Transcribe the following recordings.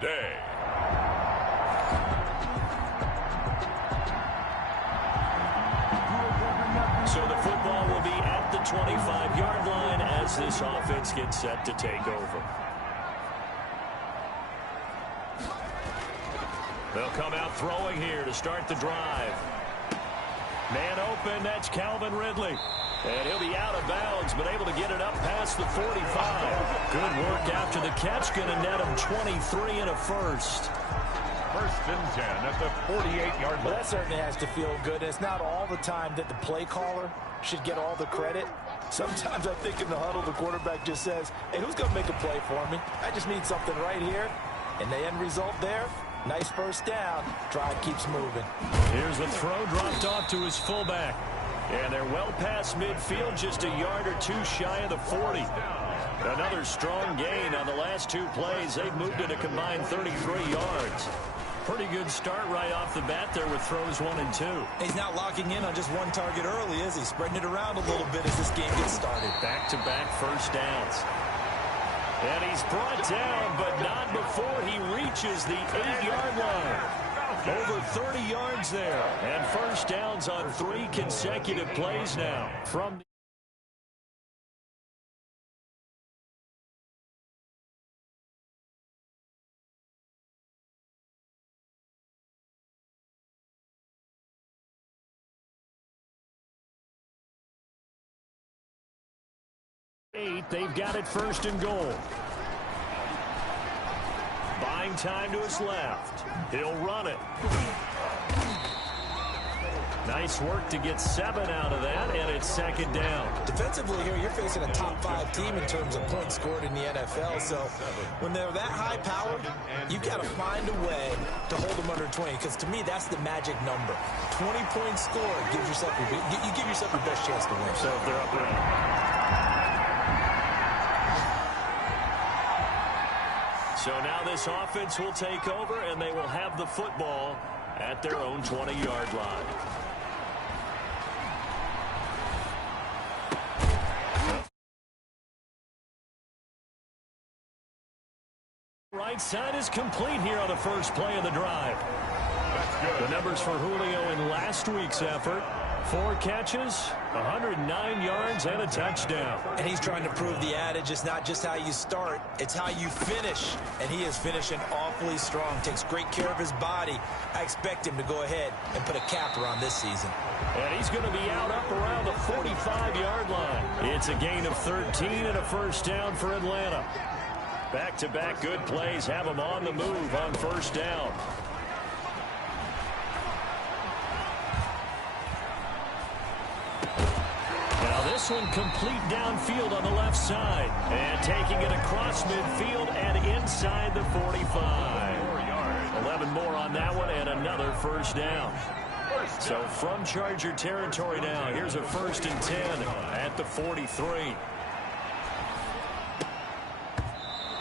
day. So the football will be at the 25-yard line as this offense gets set to take over. They'll come out throwing here to start the drive. Man open, that's Calvin Ridley. And he'll be out of bounds, but able to get it up past the 45. Good work after the catch, going to net him 23 and a first. First and 10 at the 48-yard line. Well, that certainly has to feel good. It's not all the time that the play caller should get all the credit. Sometimes I think in the huddle, the quarterback just says, hey, who's going to make a play for me? I just need something right here. And the end result there, nice first down. Drive keeps moving. Here's the throw dropped off to his fullback. And they're well past midfield, just a yard or two shy of the 40. Another strong gain on the last two plays. They've moved it a combined 33 yards. Pretty good start right off the bat there with throws 1 and 2. He's not locking in on just one target early, is he? Spreading it around a little bit as this game gets started. Back-to-back first downs. And he's brought down, but not before he reaches the 8-yard line. Over 30 yards there. And first downs on 3 consecutive plays now. From they've got it first and goal. Buying time to his left. He'll run it. Nice work to get 7 out of that, and it's second down. Defensively here, you're facing a top-5 team in terms of points scored in the NFL. So when they're that high-powered, you've got to find a way to hold them under 20. Because to me, that's the magic number. 20 points scored gives yourself you give yourself your best chance to win. So if they're up around. So now this offense will take over, and they will have the football at their own 20-yard line. Right side is complete here on the first play of the drive. That's good. The numbers for Julio in last week's effort. 4 catches, 109 yards, and a touchdown. And he's trying to prove the adage, it's not just how you start, it's how you finish. And he is finishing awfully strong, takes great care of his body. I expect him to go ahead and put a capper on this season. And he's going to be out up around the 45-yard line. It's a gain of 13 and a first down for Atlanta. Back-to-back good plays have him on the move on first down. This one complete downfield on the left side. And taking it across midfield and inside the 45. 11 more on that one and another first down. So from Charger territory now, here's a first and 10 at the 43.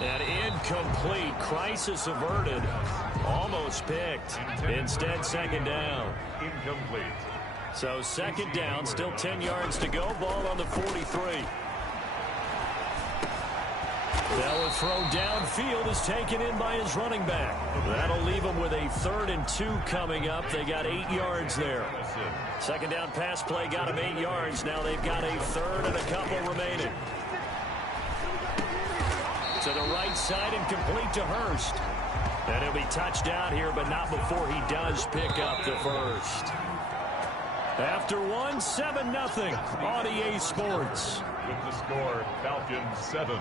And incomplete. Crisis averted. Almost picked. Instead, second down. Incomplete. So second down, still 10 yards to go. Ball on the 43. That throw downfield is taken in by his running back. That'll leave him with a 3rd and 2 coming up. They got 8 yards there. Second down pass play got him 8 yards. Now they've got a 3rd and a couple remaining. To the right side and complete to Hurst. And he'll be touchdown here, but not before he does pick up the first. After 1, 7-0 on EA Sports. With the score, Falcons 7,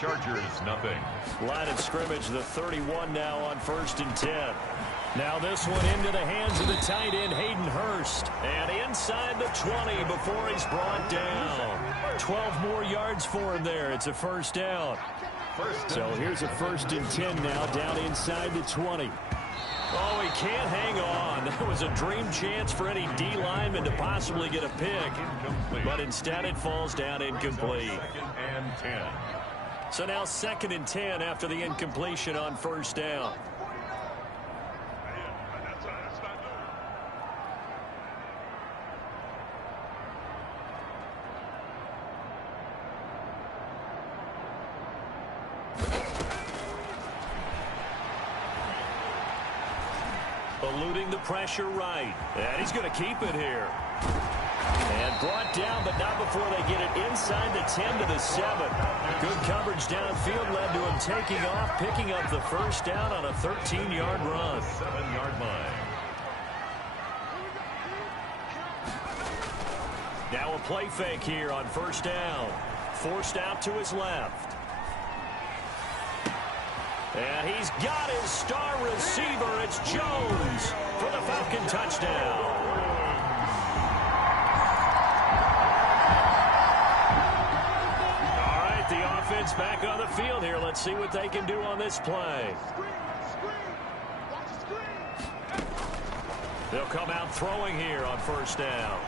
Chargers 0. Line of scrimmage, the 31 now on first and 10. Now this one into the hands of the tight end, Hayden Hurst. And inside the 20 before he's brought down. 12 more yards for him there. It's a first down. So here's a first and 10 now down inside the 20. Oh, he can't hang on. That was a dream chance for any D lineman to possibly get a pick. But instead it falls down incomplete. Second and 10. So now 2nd and 10 after the incompletion on first down. Eluding the pressure right. And he's going to keep it here. And brought down, but not before they get it inside the 10 to the 7. Good coverage downfield led to him taking off, picking up the first down on a 13-yard run. 7-yard line. Now a play fake here on first down. Forced out to his left. And he's got his star receiver. It's Jones for the Falcon touchdown. All right, the offense back on the field here. Let's see what they can do on this play. They'll come out throwing here on first down.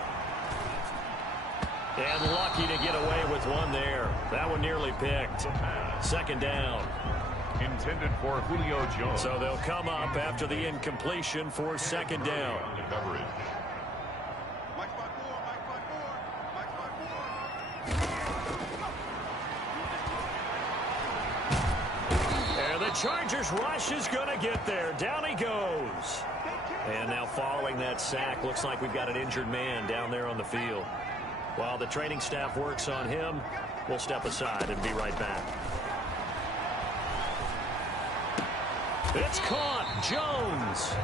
And lucky to get away with one there. That one nearly picked. Second down. Intended for Julio Jones. So they'll come up after the incompletion for second down. Coverage. And the Chargers rush is going to get there. Down he goes. And now following that sack, looks like we've got an injured man down there on the field. While the training staff works on him, we'll step aside and be right back. It's caught. Jones.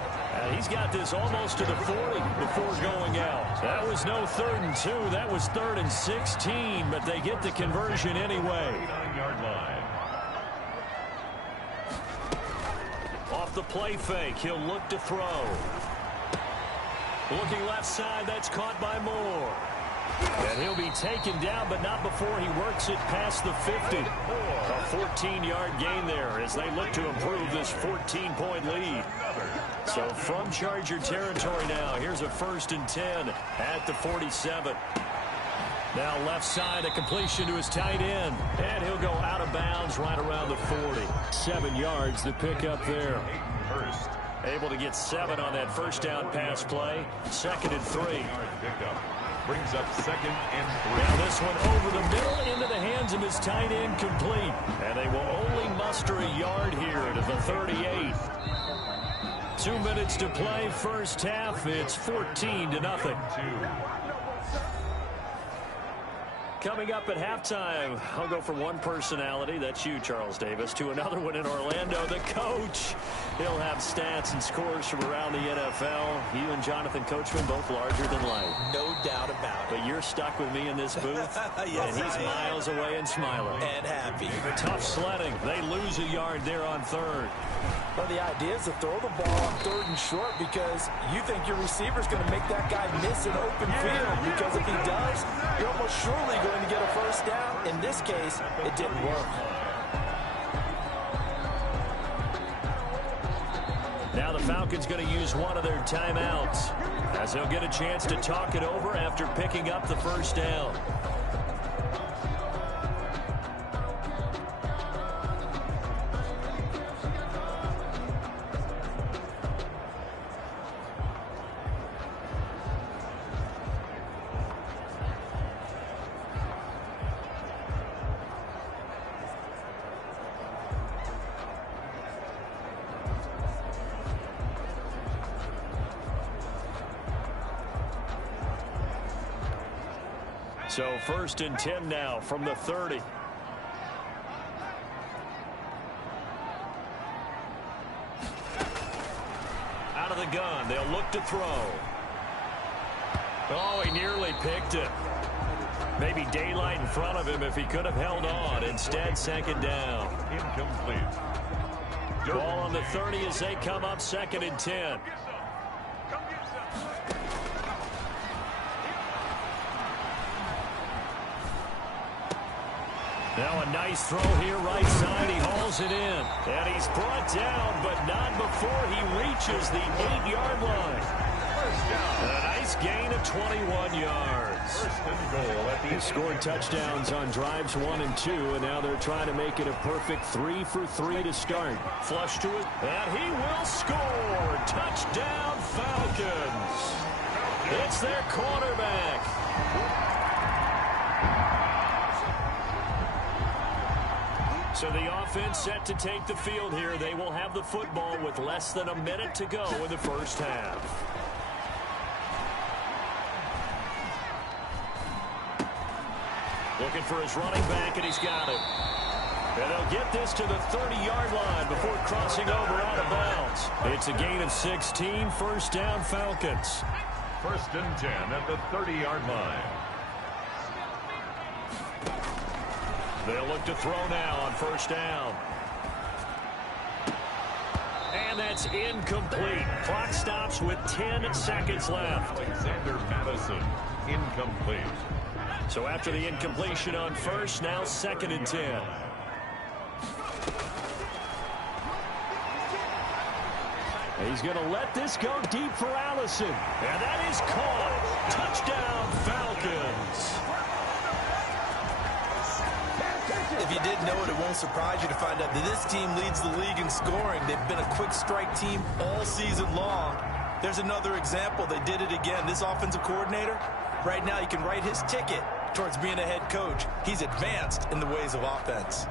And he's got this almost to the 40 before going out. That was no 3rd and 2. That was 3rd and 16, but they get the conversion anyway. 9-yard line. Off the play fake, he'll look to throw. Looking left side, that's caught by Moore. And he'll be taken down, but not before he works it past the 50. A 14-yard gain there as they look to improve this 14-point lead. So from Charger territory now, here's a 1st and 10 at the 47. Now left side, a completion to his tight end. And he'll go out of bounds right around the 40. 7 yards the pick up there. Hurst. Able to get 7 on that first down pass play. 2nd and 3. Brings up 2nd and 3. Now this one over the middle into the hands of his tight end, complete. And they will only muster a yard here to the 38. 2 minutes to play first half. It's 14-0. Coming up at halftime, I'll go from one personality, that's you, Charles Davis, to another one in Orlando, the coach. He'll have stats and scores from around the NFL. You and Jonathan Coachman both larger than life. No doubt about it. But you're stuck with me in this booth, Yes, and he's miles away and smiling. And happy. Tough sledding. They lose a yard there on 3rd. Well, the idea is to throw the ball on 3rd and short because you think your receiver's going to make that guy miss an open field. Because if he does, you're almost surely going to get a first down. In this case, it didn't work. Now the Falcons going to use one of their timeouts as they'll get a chance to talk it over after picking up the first down. So 1st and 10 now from the 30. Out of the gun. They'll look to throw. Oh, he nearly picked it. Maybe daylight in front of him if he could have held on. Instead, 2nd down. Incomplete. Ball on the 30 as they come up 2nd and 10. Now a nice throw here right side. He hauls it in. And he's brought down, but not before he reaches the 8-yard line. And a nice gain of 21 yards. He scored touchdowns on drives 1 and 2, and now they're trying to make it a perfect 3 for 3 to start. Flush to it, and he will score. Touchdown, Falcons. It's their quarterback. So the offense set to take the field here. They will have the football with less than a minute to go in the first half. Looking for his running back, and he's got it. And they'll get this to the 30-yard line before crossing over out of bounds. It's a gain of 16, first down Falcons. First and 10 at the 30-yard line. They'll look to throw now on first down. And that's incomplete. Clock stops with 10 seconds left. Alexander Madison, incomplete. So after the incompletion on first, now second and 10. He's going to let this go deep for Allison. And that is caught. Touchdown, Falcons. If you didn't know it, it won't surprise you to find out that this team leads the league in scoring. They've been a quick strike team all season long. There's another example. They did it again. This offensive coordinator, right now, you can write his ticket towards being a head coach. He's advanced in the ways of offense.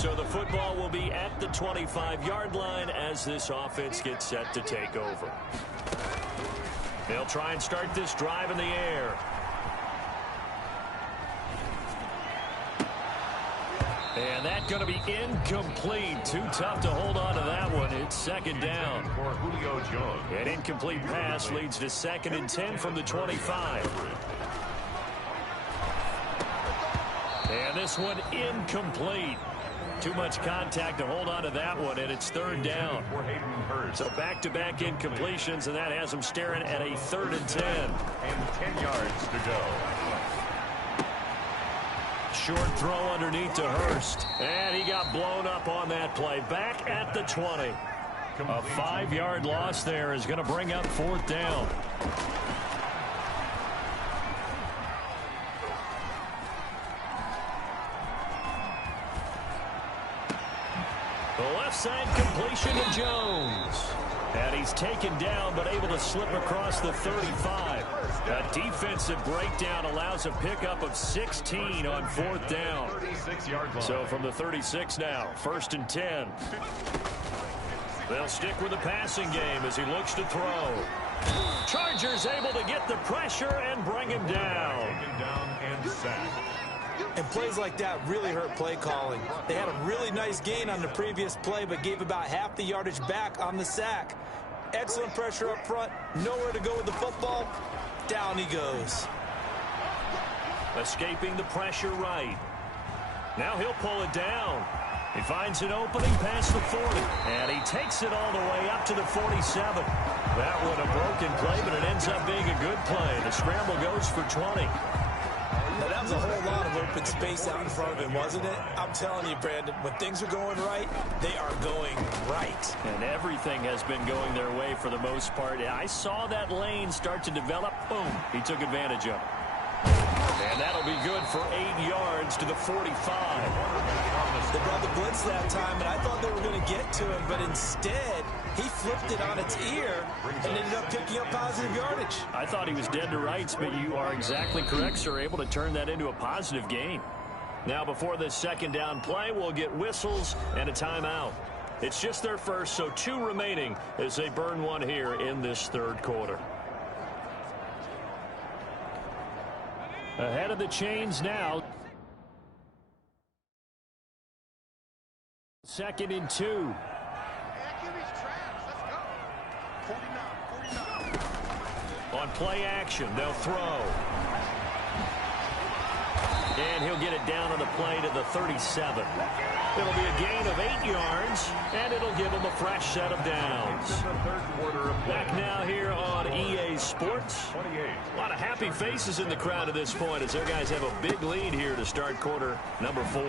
So the football will be at the 25-yard line as this offense gets set to take over. They'll try and start this drive in the air. And that's going to be incomplete. Too tough to hold on to that one. It's second down. For Julio Jones. An incomplete pass leads to 2nd and 10 from the 25. And this one incomplete. Too much contact to hold on to that one, and it's 3rd down. So back-to-back incompletions, and that has them staring at a 3rd and 10. And 10 yards to go. Short throw underneath to Hurst. And he got blown up on that play. Back at the 20. A 5-yard loss there is going to bring up 4th down. The left side completion to Jones. And he's taken down but able to slip across the 35. A defensive breakdown allows a pickup of 16 on 4th down. So from the 36 now, 1st and 10. They'll stick with the passing game as he looks to throw. Chargers able to get the pressure and bring him down. And sacked. And plays like that really hurt play calling. They had a really nice gain on the previous play, but gave about half the yardage back on the sack. Excellent pressure up front. Nowhere to go with the football. Down he goes. Escaping the pressure right. Now he'll pull it down. He finds an opening past the 40. And he takes it all the way up to the 47. That one a broken play, but it ends up being a good play. The scramble goes for 20. Now, that was a whole lot of open space out in front of him, wasn't it? I'm telling you, Brandon, when things are going right, they are going right. And everything has been going their way for the most part. I saw that lane start to develop. Boom. He took advantage of it. And that'll be good for 8 yards to the 45. They brought the blitz that time, and I thought they were going to get to him, but instead, he flipped it on its ear and ended up picking up positive yardage. I thought he was dead to rights, but you are exactly correct, sir. Able to turn that into a positive gain. Now, before this 2nd down play, we'll get whistles and a timeout. It's just their first, so 2 remaining as they burn one here in this 3rd quarter. Ahead of the chains now. 2nd and 2. On play action, they'll throw. And he'll get it down on the play to the 37. It'll be a gain of 8 yards, and it'll give them a fresh set of downs. Back now here on EA Sports. A lot of happy faces in the crowd at this point as their guys have a big lead here to start quarter number 4.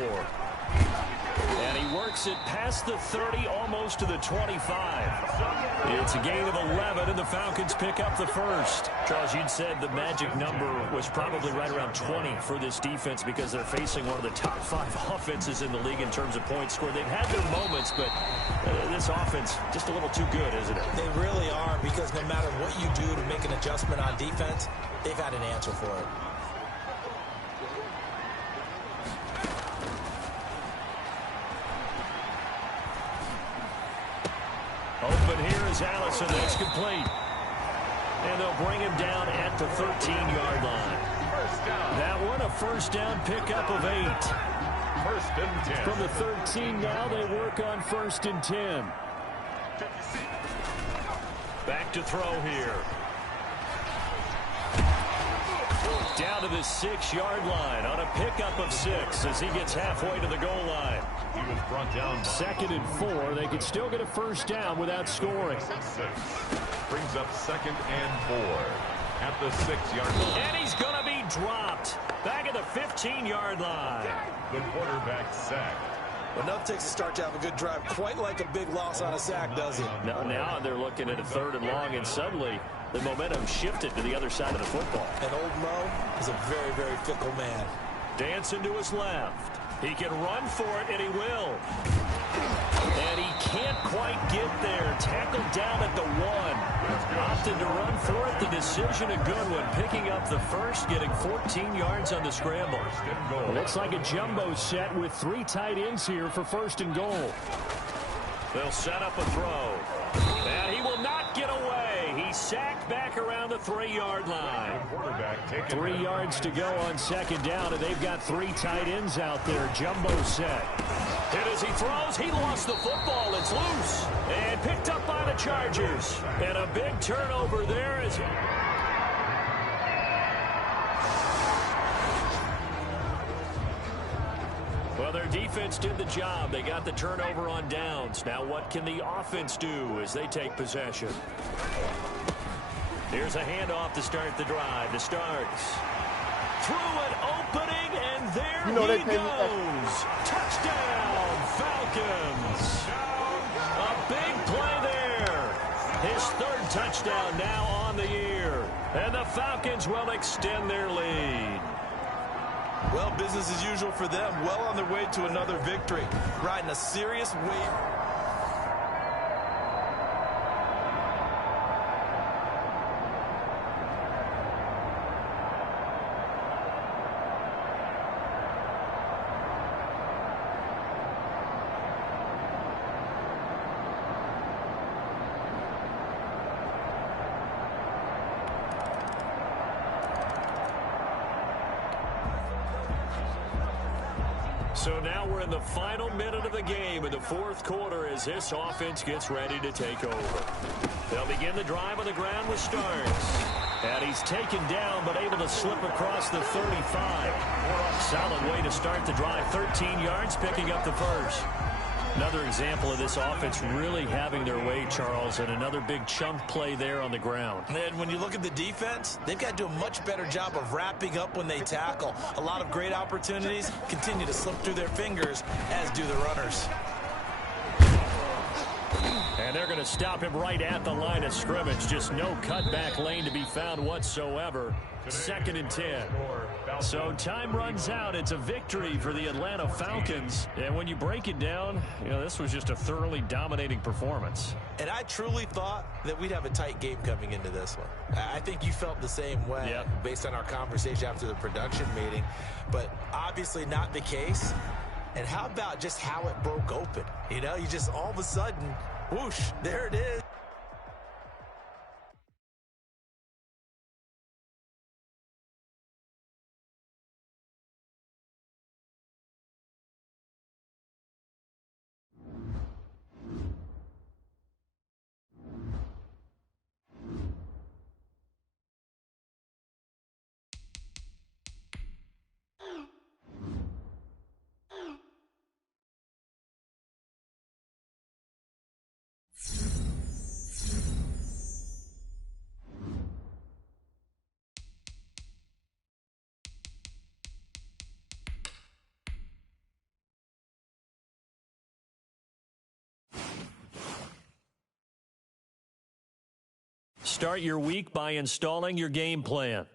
And he works it past the 30, almost to the 25. It's a gain of 11, and the Falcons pick up the first. Charles, you'd said the magic number was probably right around 20 for this defense because they're facing one of the top 5 offenses in the league in terms of points scored. They've had their moments, but this offense just a little too good, isn't it? They really are, because no matter what you do to make an adjustment on defense, they've had an answer for it. Open here is Allison. That's complete. And they'll bring him down at the 13-yard line. That one, a first down pickup of 8. 1st and 10. From the 13 now, they work on 1st and 10. Back to throw here. Down to the 6-yard line on a pickup of 6 as he gets halfway to the goal line. He was brought down. 2nd and 4. They could still get a first down without scoring. 6. Brings up 2nd and 4 at the 6-yard line. And he's going to be dropped back at the 15-yard line. The quarterback sacked. Enough takes a start to have a good drive, quite like a big loss on a sack, does it? Now they're looking at a 3rd and long, and suddenly the momentum shifted to the other side of the football. And old Mo is a very, very fickle man. Dancing to his left. He can run for it, and he will. And he can't quite quite get there. Tackled down at the 1. Opted to run for it. The decision a good one. Picking up the first, getting 14 yards on the scramble. Looks like a jumbo set with 3 tight ends here for first and goal. They'll set up a throw. And he will not get away. He's sacked back around the 3-yard line. 3 yards to go on second down, and they've got 3 tight ends out there. Jumbo set. And as he throws, he lost the football. It's loose. And picked up by the Chargers. And a big turnover there as... Well, their defense did the job. They got the turnover on downs. Now what can the offense do as they take possession? Here's a handoff to start the drive. The Starks. Through an opening, and there he goes. Touchdown, Falcons. A big play there. His 3rd touchdown now on the year. And the Falcons will extend their lead. Well, business as usual for them. Well on their way to another victory. Riding a serious wave. So now we're in the final minute of the game in the 4th quarter as this offense gets ready to take over. They'll begin the drive on the ground with Starks. And he's taken down but able to slip across the 35. Solid way to start the drive. 13 yards, picking up the first. Another example of this offense really having their way, Charles, and another big chunk play there on the ground. And when you look at the defense, they've got to do a much better job of wrapping up when they tackle. A lot of great opportunities continue to slip through their fingers, as do the runners. And they're going to stop him right at the line of scrimmage. Just no cutback lane to be found whatsoever. 2nd and 10. So time runs out. It's a victory for the Atlanta Falcons. And when you break it down, this was just a thoroughly dominating performance. And I truly thought that we'd have a tight game coming into this one. I think you felt the same way based on our conversation after the production meeting. But obviously not the case. And how about just how it broke open? You just all of a sudden, whoosh, there it is. Start your week by installing your game plan.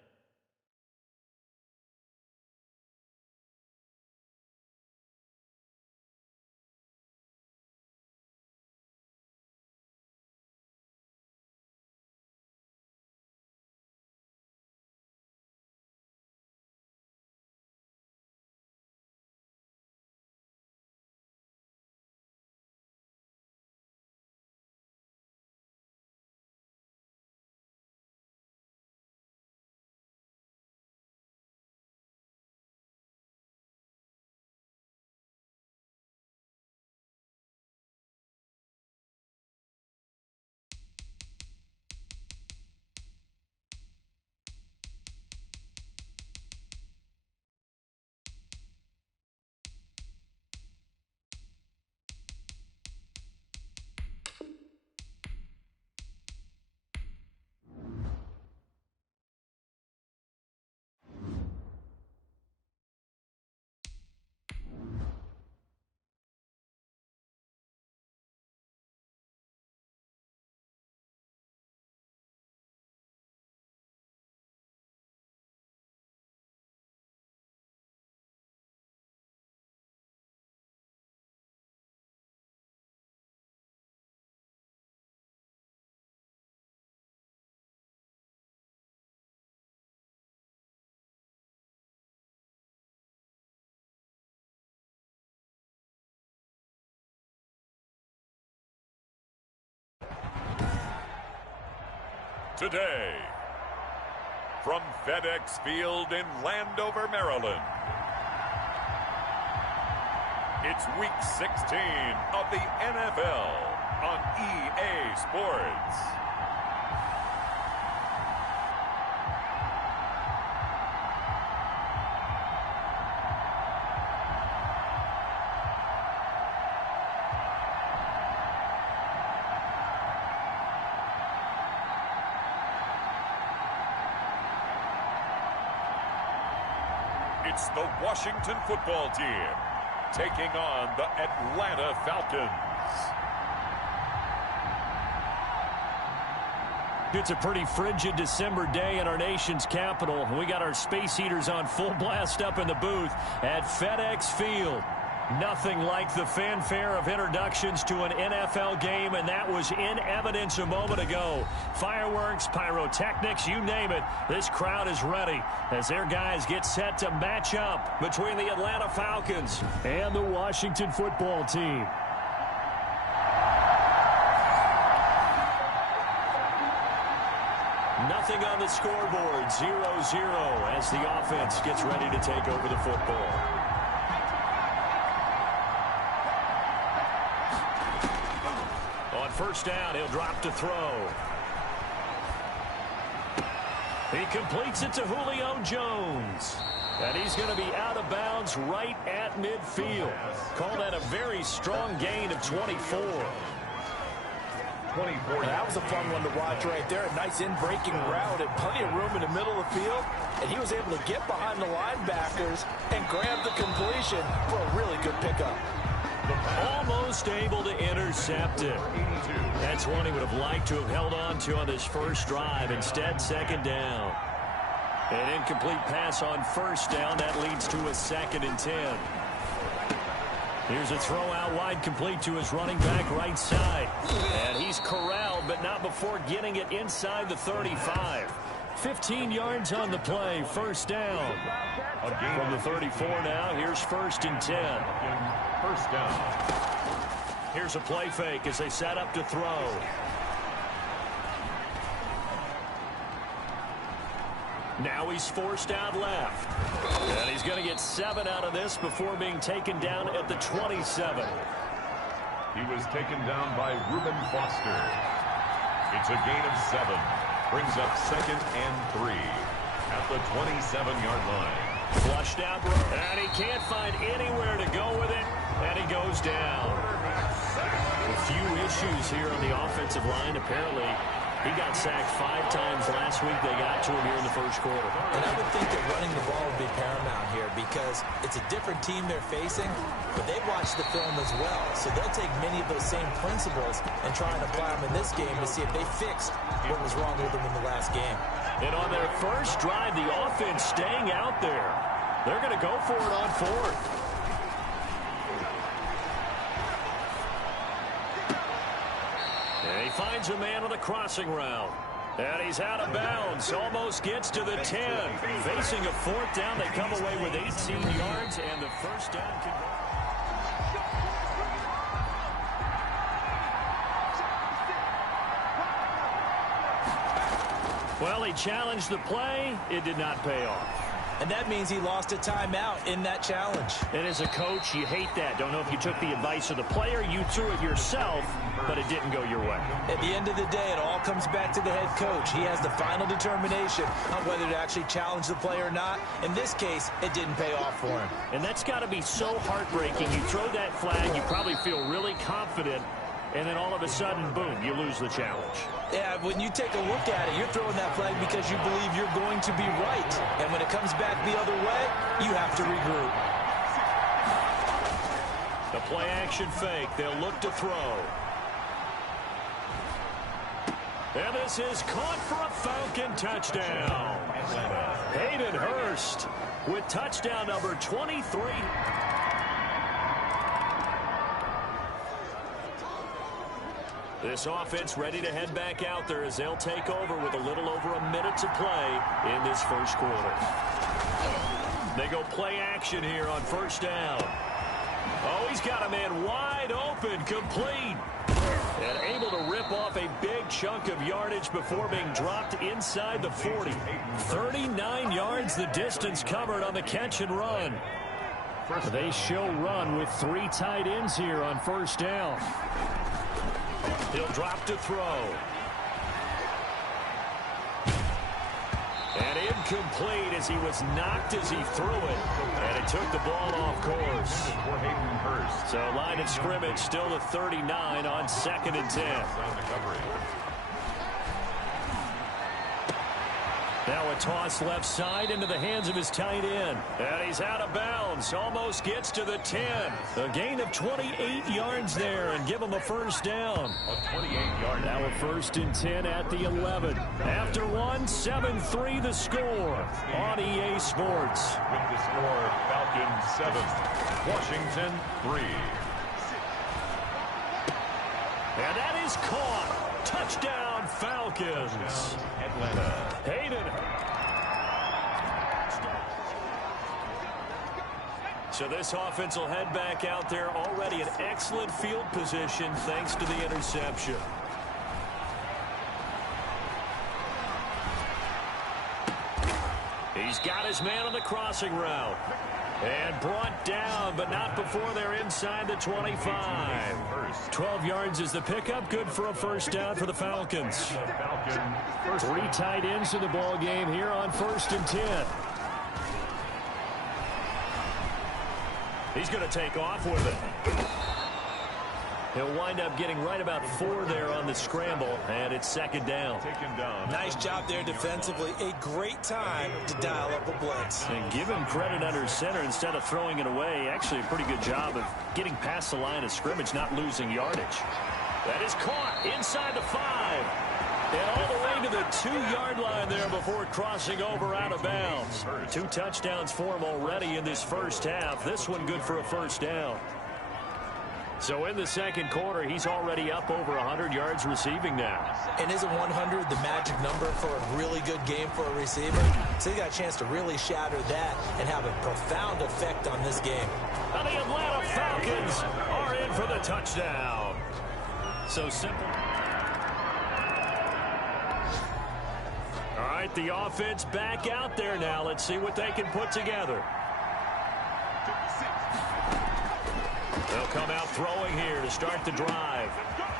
today. From FedEx Field in Landover, Maryland, it's Week 16 of the NFL on EA Sports. It's the Washington football team taking on the Atlanta Falcons. It's a pretty frigid December day in our nation's capital. We got our space heaters on full blast up in the booth at FedEx Field. Nothing like the fanfare of introductions to an NFL game, and that was in evidence a moment ago. Fireworks, pyrotechnics, you name it. This crowd is ready as their guys get set to match up between the Atlanta Falcons and the Washington football team. Nothing on the scoreboard, 0-0 as the offense gets ready to take over the football. On first down, he'll drop to throw. He completes it to Julio Jones. And he's going to be out of bounds right at midfield. Call that a very strong gain of 24. That was a fun one to watch right there. A nice in-breaking route and plenty of room in the middle of the field. And he was able to get behind the linebackers and grab the completion for a really good pickup. Almost able to intercept it. That's one he would have liked to have held on to on this first drive. Instead, second down. An incomplete pass on first down. That leads to a 2nd and 10. Here's a throw out wide, complete to his running back right side. And he's corralled, but not before getting it inside the 35. 15 yards on the play, first down. From the 34 now, here's 1st and 10. First down. Here's a play fake as they set up to throw. Now he's forced out left. And he's going to get 7 out of this before being taken down at the 27. He was taken down by Reuben Foster. It's a gain of 7. Brings up 2nd and 3 at the 27-yard line. Flushed out, and he can't find anywhere to go with it, and he goes down. A few issues here on the offensive line. Apparently, he got sacked 5 times last week. They got to him here in the first quarter. And I would think that running the ball would be paramount here because it's a different team they're facing, but they've watched the film as well. So they'll take many of those same principles and try and apply them in this game to see if they fixed what was wrong with them in the last game. And on their first drive, the offense staying out there. They're going to go for it on 4th. And he finds a man on the crossing route. And he's out of bounds. Almost gets to the 10. Facing a 4th down, they come away with 18 yards and the first down conversion. Well, he challenged the play. It did not pay off. And that means he lost a timeout in that challenge. And as a coach, you hate that. Don't know if you took the advice of the player, you threw it yourself, but it didn't go your way. At the end of the day, it all comes back to the head coach. He has the final determination on whether to actually challenge the play or not. In this case, it didn't pay off for him. And that's got to be so heartbreaking. You throw that flag, you probably feel really confident, and then all of a sudden, boom, you lose the challenge. Yeah, when you take a look at it, you're throwing that flag because you believe you're going to be right. And when it comes back the other way, you have to regroup. The play action fake. They'll look to throw. And this is caught for a Falcon touchdown. Hayden Hurst with touchdown number 23. This offense ready to head back out there as they'll take over with a little over a minute to play in this first quarter. They go play action here on first down. Oh, he's got a man wide open, complete. And able to rip off a big chunk of yardage before being dropped inside the 40. 39 yards the distance covered on the catch and run. They show run with 3 tight ends here on first down. He'll drop to throw. And incomplete as he was knocked as he threw it. And it took the ball off course. So line of scrimmage still at 39 on 2nd and 10. Now a toss left side into the hands of his tight end. And he's out of bounds. Almost gets to the 10. A gain of 28 yards there and give him a first down. Now a 1st and 10 at the 11. After one, 7-3 the score on EA Sports. With the score, Falcons 7, Washington 3. And that is caught. Touchdown, Falcons. Atlanta. Hayden. So this offense will head back out there already in excellent field position thanks to the interception. He's got his man on the crossing route. And brought down, but not before they're inside the 25. 12 yards is the pickup. Good for a first down for the Falcons. 3 tight ends in the ball game here on 1st and 10. He's going to take off with it. He'll wind up getting right about 4 there on the scramble, and it's 2nd down. Nice job there defensively. A great time to dial up a blitz. And give him credit under center instead of throwing it away. Actually, a pretty good job of getting past the line of scrimmage, not losing yardage. That is caught inside the 5. And all the way to the 2-yard line there before crossing over out of bounds. 2 touchdowns for him already in this first half. This one good for a first down. So in the 2nd quarter, he's already up over 100 yards receiving now. And isn't 100 the magic number for a really good game for a receiver? So he got a chance to really shatter that and have a profound effect on this game. And the Atlanta Falcons are in for the touchdown. So simple. All right, the offense back out there now. Let's see what they can put together. They'll come out throwing here to start the drive.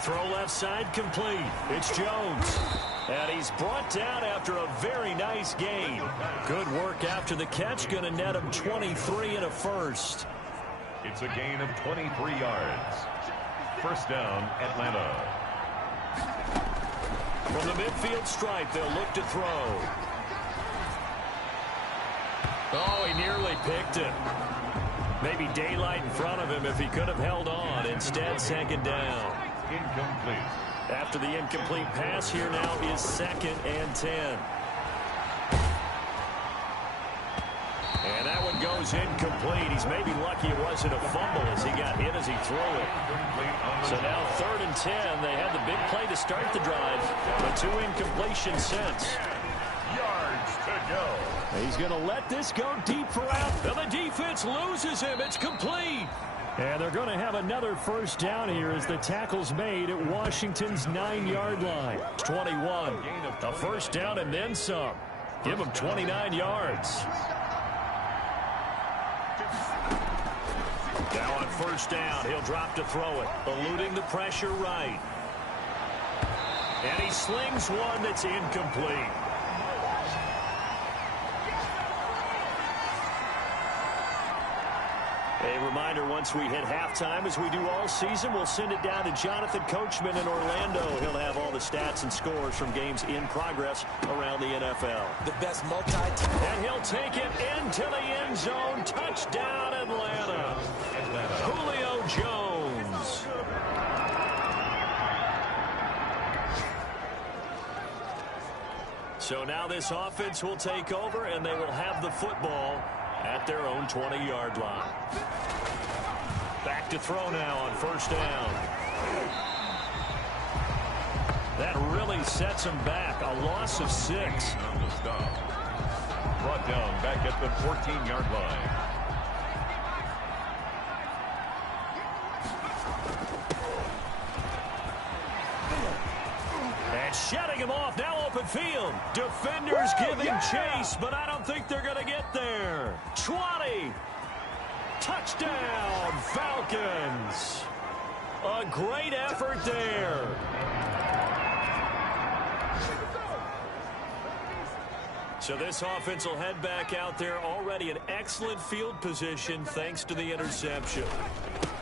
Throw left side complete. It's Jones. And he's brought down after a very nice gain. Good work after the catch. Going to net him 23 and a first. It's a gain of 23 yards. First down, Atlanta. From the midfield stripe, they'll look to throw. Oh, he nearly picked it. Maybe daylight in front of him if he could have held on. Instead, 2nd down. Incomplete. After the incomplete pass, here now is 2nd and 10. And that one goes incomplete. He's maybe lucky it wasn't a fumble as he got hit as he threw it. So now 3rd and 10. They had the big play to start the drive, but 2 incompletions since. Yards to go. He's going to let this go deep for out. And the defense loses him. It's complete. And they're going to have another first down here as the tackle's made at Washington's 9-yard line. 21. A first down and then some. Give him 29 yards. Now on first down, he'll drop to throw it. Eluding the pressure right. And he slings one that's incomplete. A reminder, once we hit halftime, as we do all season, we'll send it down to Jonathan Coachman in Orlando. He'll have all the stats and scores from games in progress around the NFL. The best And he'll take it into the end zone. Touchdown, Atlanta. Julio Jones. So now this offense will take over, and they will have the football at their own 20-yard line. Back to throw now on first down. That really sets them back. A loss of 6. On the stop. Brought down back at the 14-yard line. fighting him off. Now open field. Defenders giving chase, but I don't think they're going to get there. 20. Touchdown, Falcons. A great effort there. So this offense will head back out there, already in excellent field position thanks to the interception.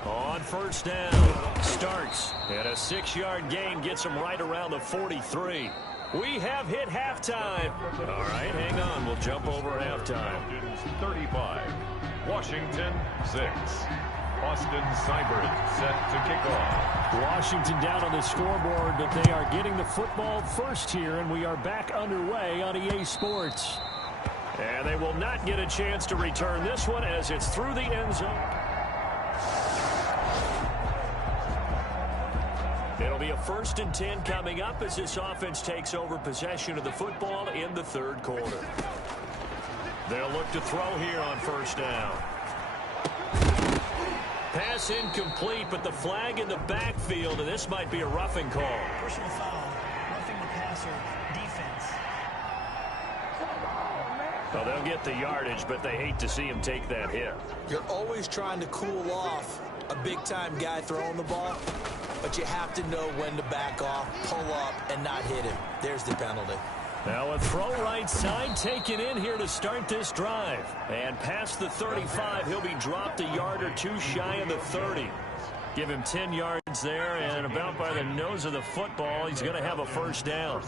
On first down, starts at a 6-yard gain, gets him right around the 43. We have hit halftime. All right, hang on. We'll jump over halftime. 35, Washington 6. Austin Seibert set to kick off. Washington down on the scoreboard, but they are getting the football first here, and we are back underway on EA Sports. And they will not get a chance to return this one as it's through the end zone. It'll be a 1st and 10 coming up as this offense takes over possession of the football in the 3rd quarter. They'll look to throw here on first down. Pass incomplete, but the flag in the backfield, and this might be a roughing call. Personal foul, roughing the passer, defense. Well, they'll get the yardage, but they hate to see him take that hit. You're always trying to cool off a big-time guy throwing the ball, but you have to know when to back off, pull up, and not hit him. There's the penalty. Now a throw right side taken in here to start this drive. And past the 35, he'll be dropped a yard or two shy of the 30. Give him 10 yards there, and about by the nose of the football, he's going to have a first down.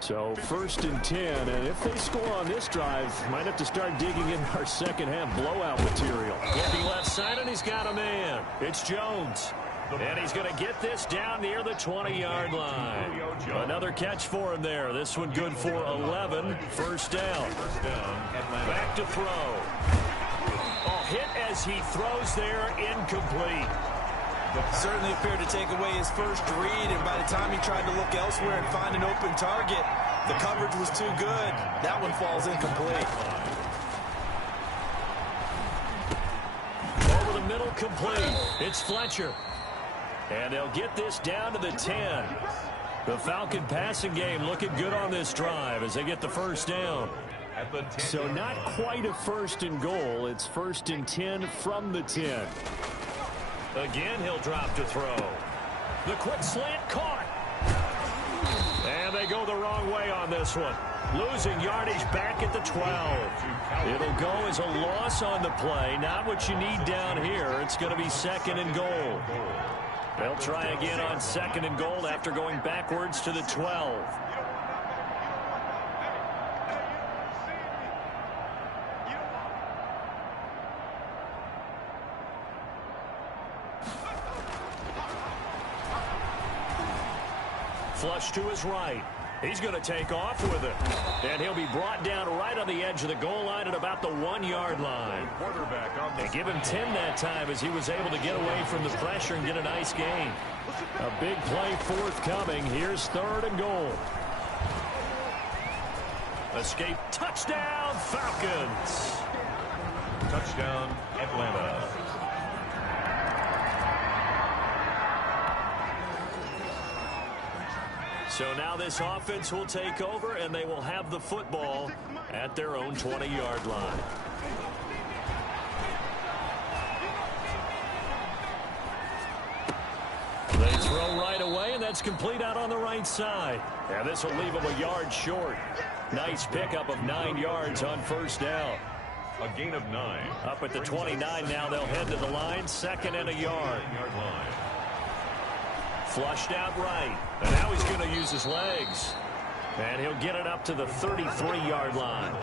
So 1st and 10, and if they score on this drive, might have to start digging in our second half blowout material. Looking left side, and he's got a man. It's Jones. And he's going to get this down near the 20-yard line. Another catch for him there. This one good for 11. First down. Back to throw. A hit as he throws there, incomplete. Certainly appeared to take away his first read, and by the time he tried to look elsewhere and find an open target, the coverage was too good. That one falls incomplete. Over the middle, complete. It's Fletcher. And they'll get this down to the 10. The Falcon passing game looking good on this drive as they get the first down. So not quite a 1st and goal. It's 1st and 10 from the 10. Again, he'll drop to throw. The quick slant caught. And they go the wrong way on this one. Losing yardage back at the 12. It'll go as a loss on the play. Not what you need down here. It's going to be 2nd and goal. They'll try again on 2nd and goal after going backwards to the 12. Flush to his right. He's going to take off with it. And he'll be brought down right on the edge of the goal line at about the 1-yard line. They give him 10 that time as he was able to get away from the pressure and get a nice gain. A big play forthcoming. Here's 3rd and goal. Escape, touchdown, Falcons. Touchdown, Atlanta. So now this offense will take over, and they will have the football at their own 20-yard line. They throw right away, and that's complete out on the right side. And this will leave them a yard short. Nice pickup of 9 yards on first down. A gain of 9. Up at the 29 now, they'll head to the line, 2nd and a yard. Flushed out right. And now he's going to use his legs. And he'll get it up to the 33-yard line.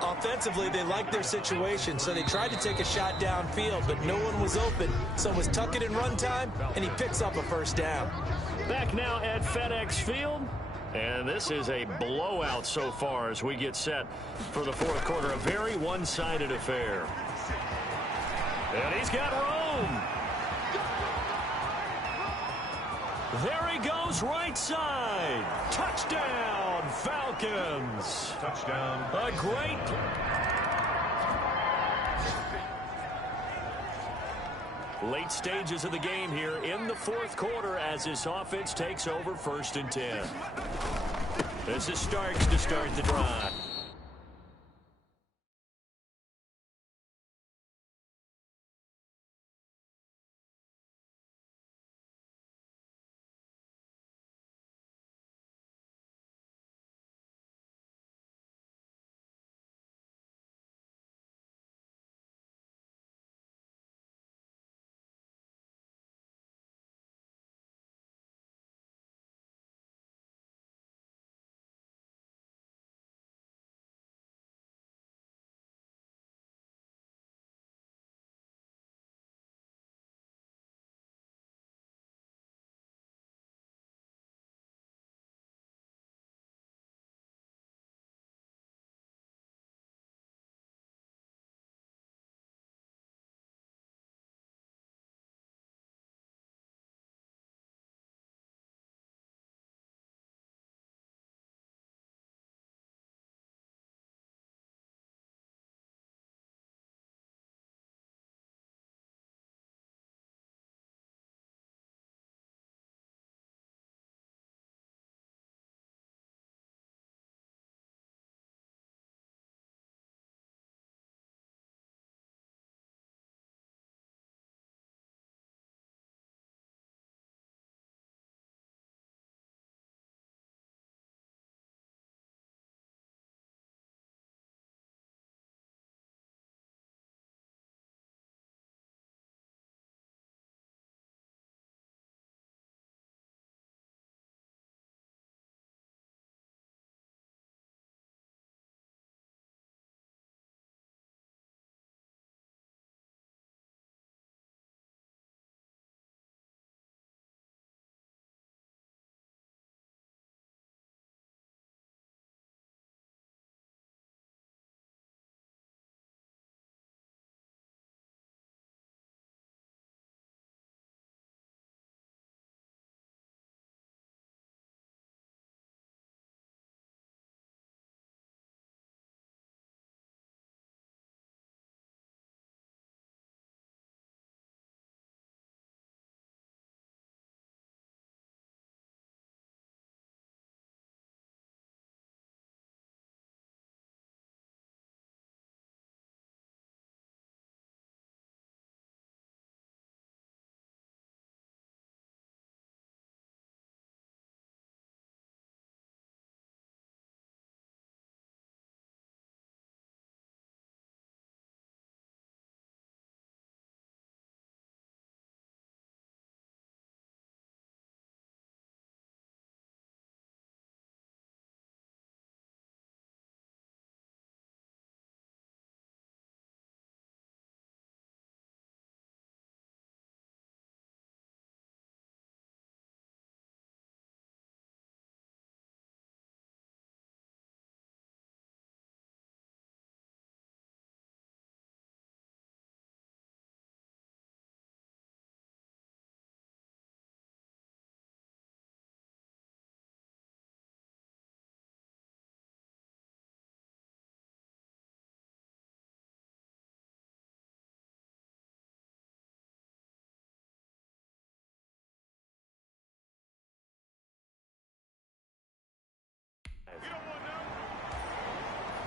Offensively, they liked their situation, so they tried to take a shot downfield, but no one was open. So it was tuck it and run time, and he picks up a first down. Back now at FedEx Field. And this is a blowout so far as we get set for the 4th quarter. A very one-sided affair. And he's got room. There he goes, right side. Touchdown, Falcons. Touchdown. A great Late stages of the game here in the fourth quarter as this offense takes over 1st and 10. This is Starks to start the drive.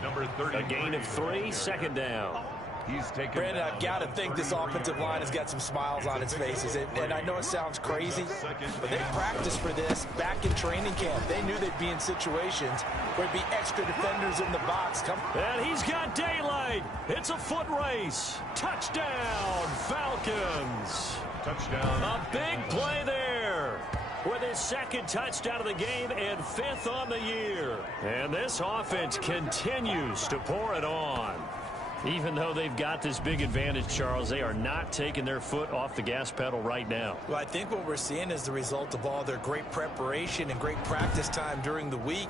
Number 30. A gain of 3, 2nd down. He's taken Brandon, I've got to think this offensive line has got some smiles on its faces. And I know it sounds crazy, but they practiced for this back in training camp. They knew they'd be in situations where there'd be extra defenders in the box. And he's got daylight. It's a foot race. Touchdown, Falcons. Touchdown. A big play there. With his 2nd touchdown of the game and 5th on the year. And this offense continues to pour it on. Even though they've got this big advantage, Charles, they are not taking their foot off the gas pedal right now. Well, I think what we're seeing is the result of all their great preparation and great practice time during the week.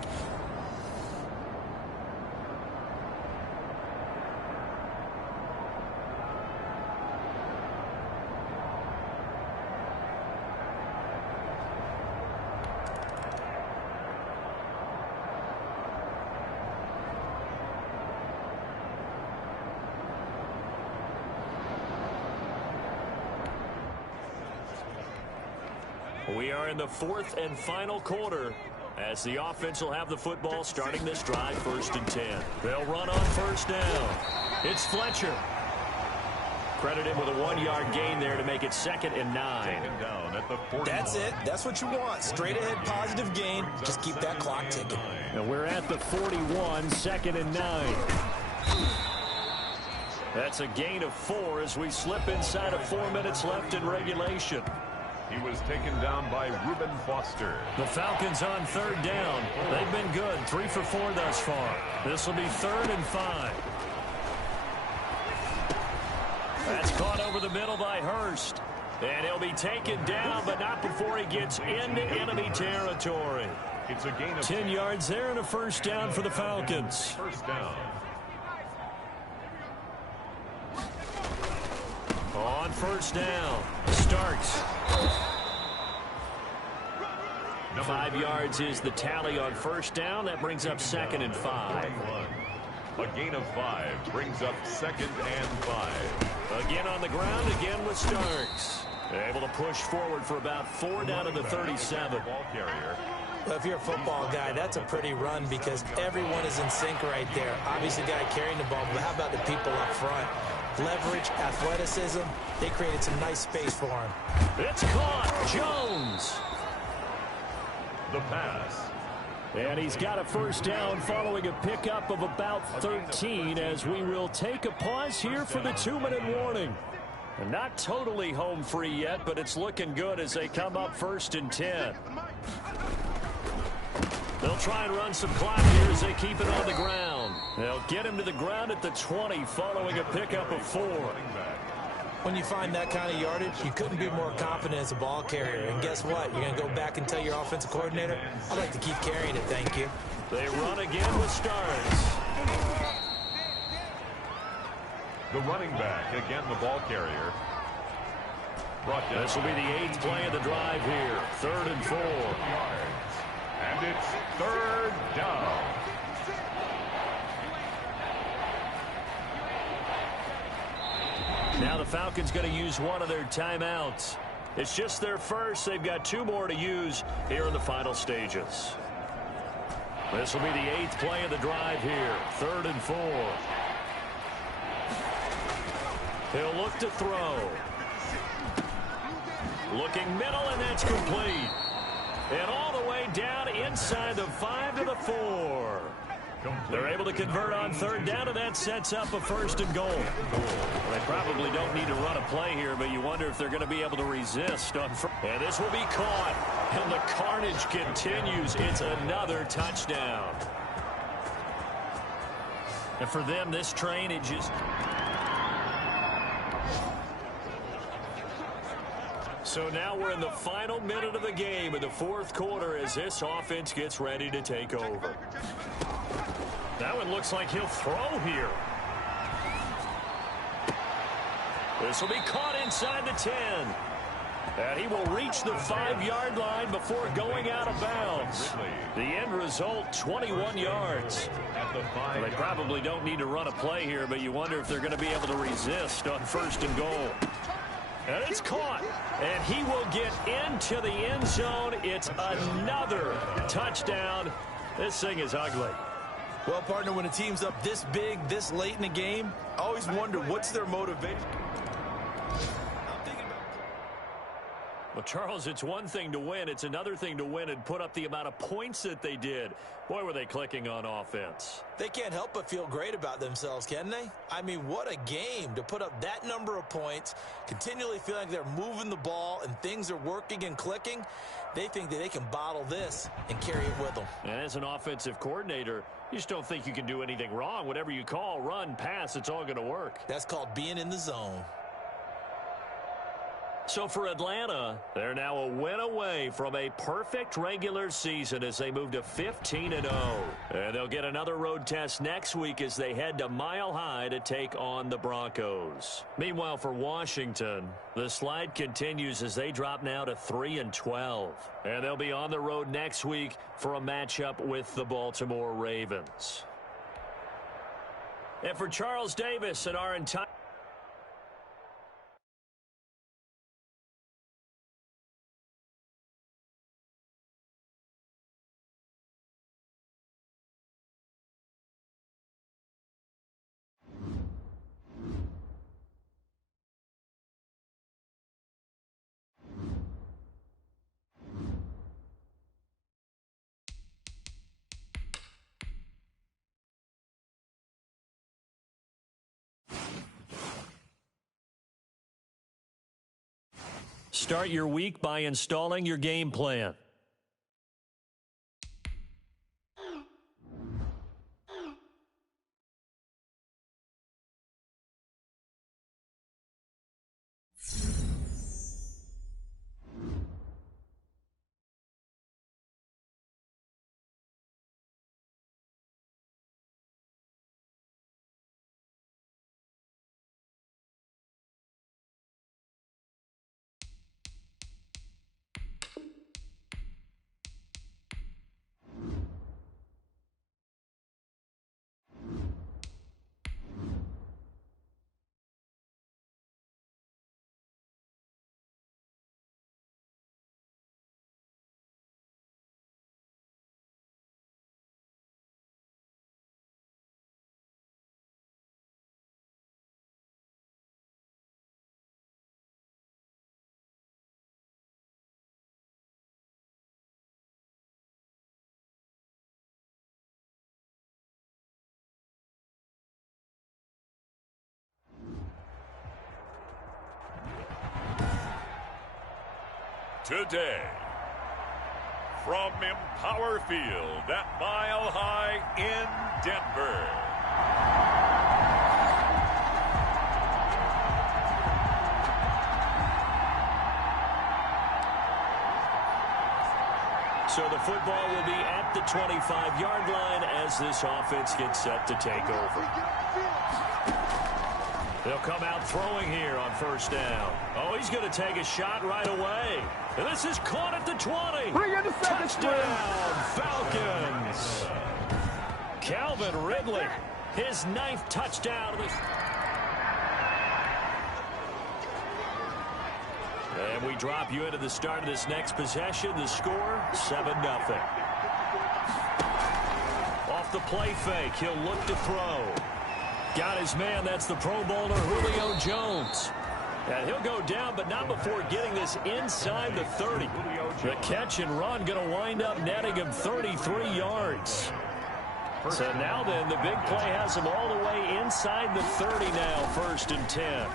We are in the fourth and final quarter as the offense will have the football starting this drive 1st and 10. They'll run on 1st down. It's Fletcher. Credited with a 1-yard gain there to make it 2nd and 9. That's it. That's what you want. Straight ahead positive gain. Just keep that clock ticking. And we're at the 41, 2nd and 9. That's a gain of 4 as we slip inside of 4 minutes left in regulation. He was taken down by Reuben Foster. The Falcons on 3rd down. They've been good, 3 for 4 thus far. This will be 3rd and 5. That's caught over the middle by Hurst. And he'll be taken down, but not before he gets into enemy territory. It's a gain of 10 yards there and a 1st down for the Falcons. 1st down. On 1st down, Starks. 5 yards is the tally on 1st down. That brings up 2nd and 5. A gain of 5 brings up 2nd and 5. Again on the ground, again with Starks. Able to push forward for about 4 down to the 37. Ball carrier. Well, if you're a football guy, that's a pretty run because everyone is in sync right there. Obviously, the guy carrying the ball, but how about the people up front? Leverage, athleticism, they created some nice space for him. It's caught. Jones. The pass. And he's got a 1st down following a pickup of about 13 as we will take a pause here for the 2-minute warning. And not totally home free yet, but it's looking good as they come up 1st and 10. They'll try and run some clock here as they keep it on the ground. They'll get him to the ground at the 20 following a pickup of 4. When you find that kind of yardage, you couldn't be more confident as a ball carrier. And guess what? You're going to go back and tell your offensive coordinator, I'd like to keep carrying it, thank you. They run again with Starks. The running back, again the ball carrier. This will be the 8th play of the drive here. 3rd and 4. And it's 3rd down. Now the Falcons going to use one of their timeouts. It's just their first. They've got 2 more to use here in the final stages. This will be the 8th play of the drive here. 3rd and 4. He'll look to throw. Looking middle, and that's complete. And all the way down inside the 5 to the 4. They're able to convert on 3rd down, and that sets up a 1st and goal. They probably don't need to run a play here, but you wonder if they're going to be able to resist on 1st. And this will be caught, and the carnage continues. It's another touchdown. And for them, this train, it just... So now we're in the final minute of the game in the 4th quarter as this offense gets ready to take over. That one looks like he'll throw here. This will be caught inside the 10. And he will reach the 5-yard line before going out of bounds. The end result, 21 yards. They probably don't need to run a play here, but you wonder if they're going to be able to resist on 1st and goal. And it's caught, and he will get into the end zone. It's another touchdown. This thing is ugly. Well, partner, when a team's up this big, this late in the game, I always wonder what's their motivation. Well, Charles, it's one thing to win. It's another thing to win and put up the amount of points that they did. Boy, were they clicking on offense. They can't help but feel great about themselves, can they? I mean, what a game to put up that number of points, continually feel like they're moving the ball and things are working and clicking. They think that they can bottle this and carry it with them. And as an offensive coordinator, you just don't think you can do anything wrong. Whatever you call, run, pass, it's all going to work. That's called being in the zone. So for Atlanta, they're now a win away from a perfect regular season as they move to 15-0. And they'll get another road test next week as they head to Mile High to take on the Broncos. Meanwhile, for Washington, the slide continues as they drop now to 3-12. And they'll be on the road next week for a matchup with the Baltimore Ravens. And for Charles Davis and our entire Start your week by installing your game plan. Today, from Empower Field at Mile High in Denver. So the football will be at the 25-yard line as this offense gets set to take over. They'll come out throwing here on first down. Oh, he's going to take a shot right away. And this is caught at the 20. Touchdown, Falcons. Calvin Ridley, his 9th touchdown. And we drop you into the start of this next possession. The score, 7-0. Off the play fake, he'll look to throw. Got his man, that's the Pro Bowler Julio Jones. And he'll go down, but not before getting this inside the 30. The catch and run going to wind up netting him 33 yards. So now then, the big play has him all the way inside the 30 now, 1st and 10.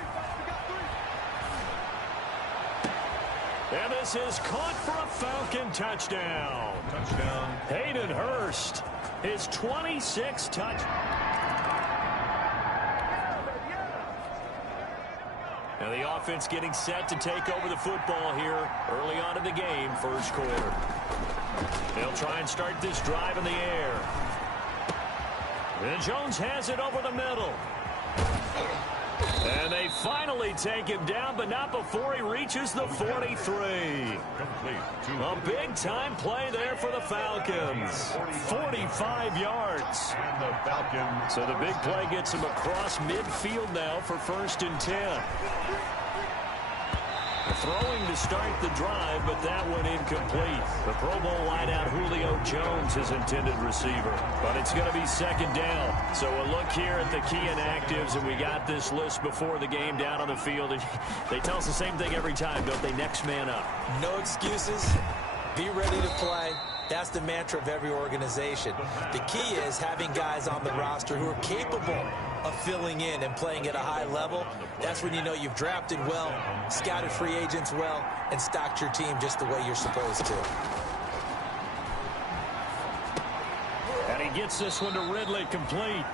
And this is caught for a Falcon touchdown. Hayden Hurst, his 26th touch. Now the offense getting set to take over the football here early on in the game, 1st quarter. They'll try and start this drive in the air. And Jones has it over the middle. And they finally take him down, but not before he reaches the 43. A big-time play there for the Falcons. 45 yards. So the big play gets him across midfield now for 1st and 10. Throwing to start the drive, but that one incomplete. The Pro Bowl wideout Julio Jones, his intended receiver. But it's going to be 2nd down. So we'll look here at the key inactives, and we got this list before the game down on the field. And they tell us the same thing every time, don't they? Next man up. No excuses. Be ready to play. That's the mantra of every organization. The key is having guys on the roster who are capable of filling in and playing at a high level. That's when you know you've drafted well, scouted free agents well, and stocked your team just the way you're supposed to. And he gets this one to Ridley complete.